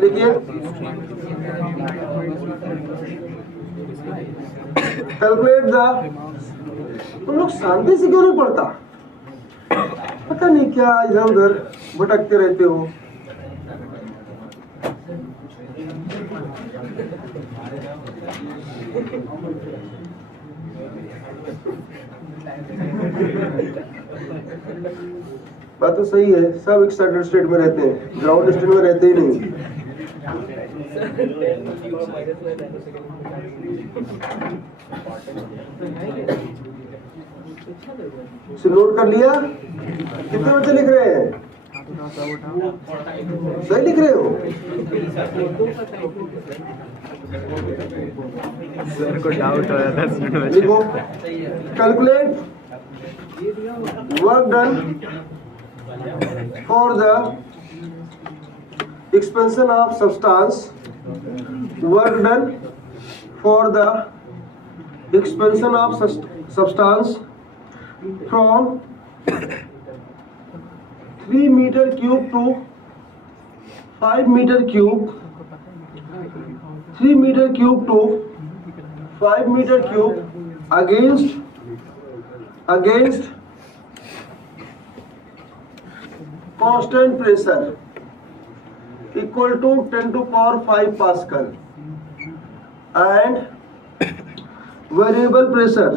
देखिए, कैलकुलेट द, तुम लोग शांति से क्यों नहीं पढ़ता? पता नहीं क्या इधर उधर भटकते रहते हो। बात तो सही है, सब एक्साइटेड स्टेट में रहते हैं, ग्राउंड स्टेट में रहते ही नहीं। नोट कर लिया? कितने बच्चे लिख रहे हैं? सही लिख रहे हो? सर को डाउट हो रहा था 10 मिनट में। लिखो, calculate work done for the expansion of substance, work done for the expansion of substance from 3 meter cube to 5 meter cube, 3 meter cube to 5 meter cube against constant pressure equal to 10 to power 5 Pascal and variable pressure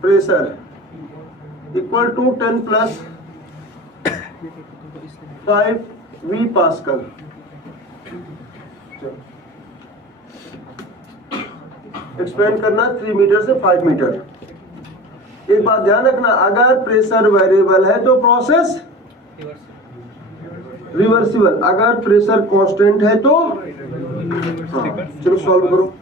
pressure equal to 10 plus 5 V pascal. Expand करना 3 metre से 5 metre. एक बात ध्यान रखना, अगर pressure variable है तो process reversible, अगर प्रेशर कांस्टेंट है तो हाँ। चलो सॉल्व करो।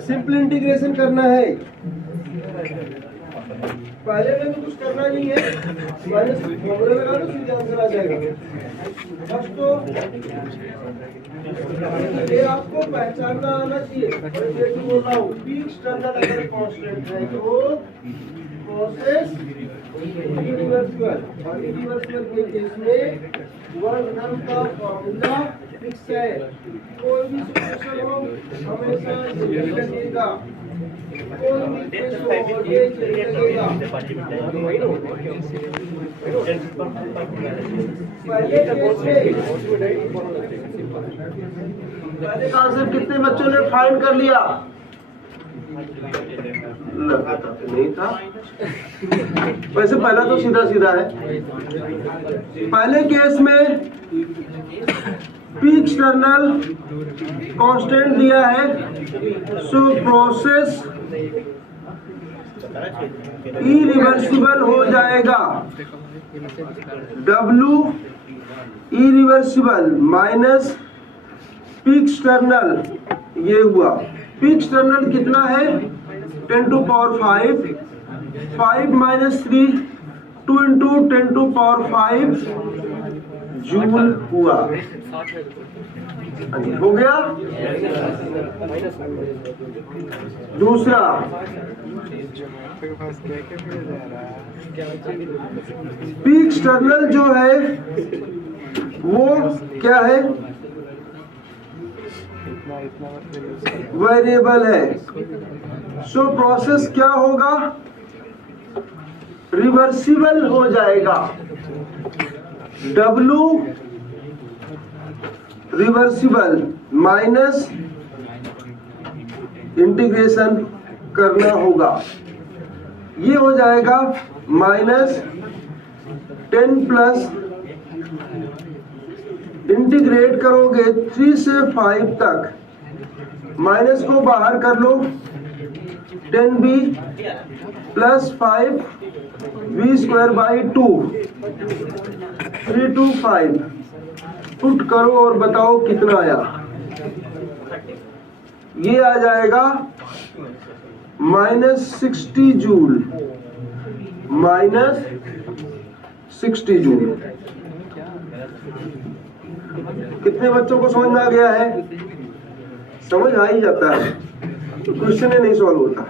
सिंपल इंटीग्रेशन करना है, पहले में तो कुछ करना नहीं है, पहले फॉर्मूला लगा दो सीधे आंसर आ जाएगा। फर्स्ट तो ये आपको पहचानना आना चाहिए। जैसे बोल रहा हूँ पी एक्सटर्नल अगर कांस्टेंट है तो प्रोसेस रिवर्सिबल, और रिवर्सिबल के केस में वर्क डन का फॉर्मूला फिक्स है। कोई भी सॉल्यूशन हो हमेशा यही लगेगा, कोई भी केस हो ये लगेगा। पहले का आंसर कितने बच्चों ने फाइंड कर लिया? लगता नहीं था। वैसे पहला तो सीधा सीधा है। पहले केस में पी एक्सटर्नल कांस्टेंट दिया है, सो प्रोसेस इरिवर्सिबल हो जाएगा। W irreversible minus P external, ये हुआ। पी एक्सटर्नल कितना है? 10 to power 5, 5 minus 3, 2 into 10 to power 5 joule हुआ। हो गया। दूसरा पी एक्सटर्नल जो है वो क्या है? वेरिएबल है। सो प्रोसेस क्या होगा? रिवर्सिबल हो जाएगा। W रिवर्सिबल माइनस इंटीग्रेशन करना होगा, ये हो जाएगा माइनस 10 प्लस इंटीग्रेट करोगे 3 से 5 तक, माइनस को बाहर कर लो, 10b plus 5 v square by 2, 3 to 5 put करो और बताओ कितना आया। ये आ जाएगा -60 जूल, -60 जूल। कितने बच्चों को समझ में आ गया है? समझ आ ही जाता है, क्वेश्चन ही नहीं सॉल्व होता।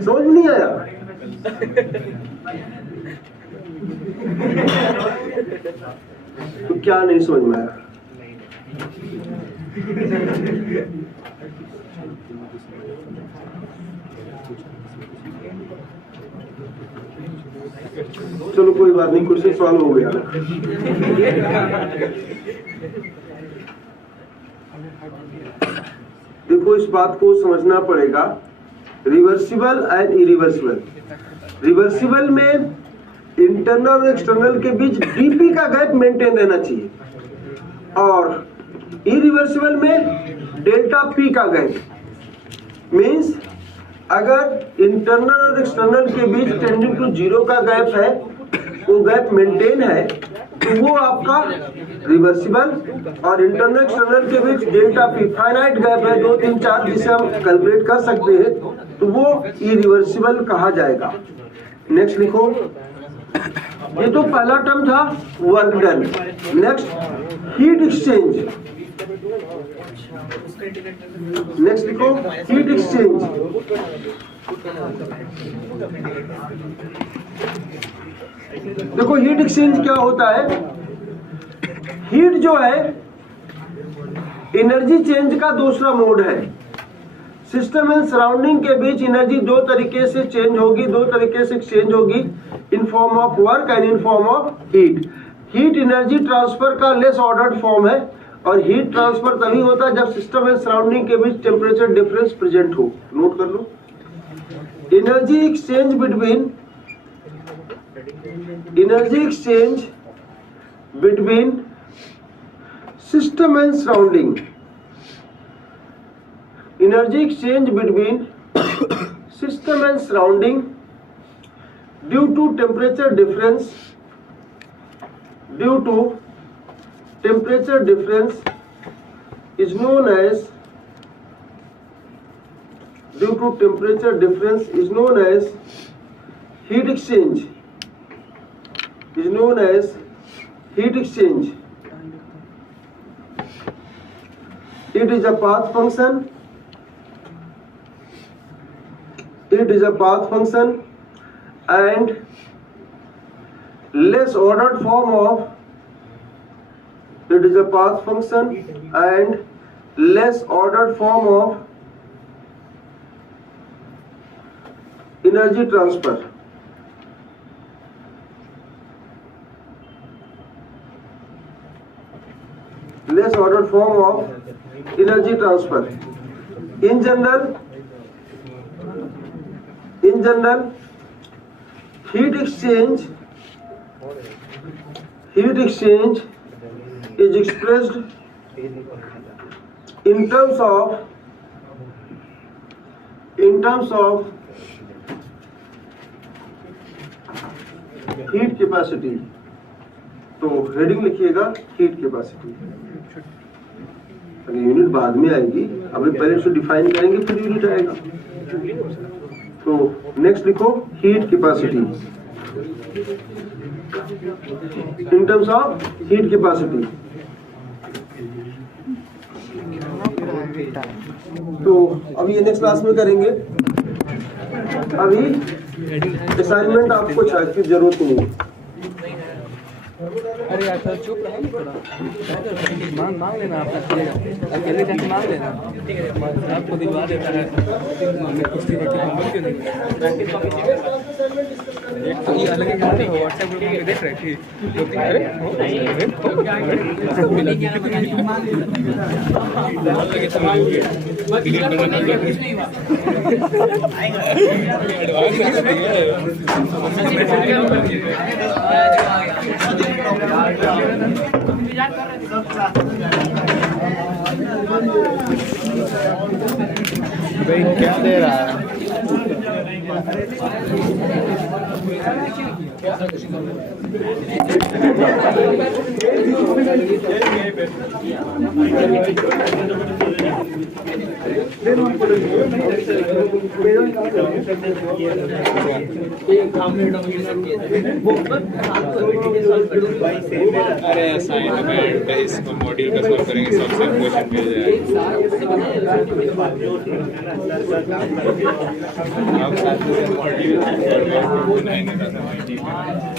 समझ नहीं आया? तो क्या नहीं समझ में आया? चलो कोई बात नहीं, क्वेश्चन सॉल्व हो गया। देखो इस बात को समझना पड़ेगा, रिवर्सिबल एंड इरिवर्सिबल। रिवर्सिबल में इंटरनल और एक्सटर्नल के बीच डीपी का गैप मेंटेन रहना चाहिए, और इरिवर्सिबल में डेल्टा पी का गैप। मींस अगर इंटरनल और एक्सटर्नल के बीच टेंडिंग टू जीरो का गैप है, वो गैप मेंटेन है, तो वो आपका रिवर्सिबल। और इंटरनल एक्सटर्नल के बीच डेल्टा पी फाइनाइट गैप है 2 3 4 जिसे हम कैलकुलेट कर सकते हैं, तो वो इरिवर्सिबल कहा जाएगा। नेक्स्ट लिखो, ये तो पहला टर्म था work done. Next heat exchange. Next लिखो हीट एक्सचेंज। देखो हीट एक्सचेंज क्या होता है। हीट जो है एनर्जी चेंज का दूसरा मोड है। सिस्टम एंड सराउंडिंग के बीच एनर्जी दो तरीके से चेंज होगी, दो तरीके से एक्सचेंज होगी, in form of work and in form of heat. Heat energy transfer का लेस ऑर्डर्ड फॉर्म है, और हीट ट्रांसफर तभी होता है जब सिस्टम एंड सराउंडिंग के बीच टेम्परेचर डिफरेंस प्रेजेंट हो। नोट कर लो, energy exchange between system and surrounding. Energy exchange between system and surrounding due to temperature difference is known as heat exchange. It is a path function and less ordered form of energy transfer. Less ordered form of energy transfer. In general, heat exchange is expressed in terms of heat capacity. तो heading लिखिएगा heat capacity. Unit बाद में आएगी, अभी पहले इसको define करेंगे फिर यूनिट आएगा। तो नेक्स्ट लिखो heat capacity in terms of heat capacity. तो अभी ये नेक्स्ट क्लास में करेंगे। अभी असाइनमेंट आपको चार्ज की जरूरत नहीं। अरे यार थोड़ा चुप रहो थोड़ा, मांग लेना आपका चलेगा, अकेले जाके मांग लेना, आपको दिलवा देता है। कुश्ती रोटी नंबर क्यों नहीं एक तो ये अलग ही व्हाट्सएप ग्रुप में देख रहे थे लोग। अरे भाई क्या दे रहा है? अरे असाइनमेंट इसको मॉड्यूल का सॉल्व करेंगे, सबसे क्वेश्चन मिल जाएगा। आप साथ में मॉड्यूल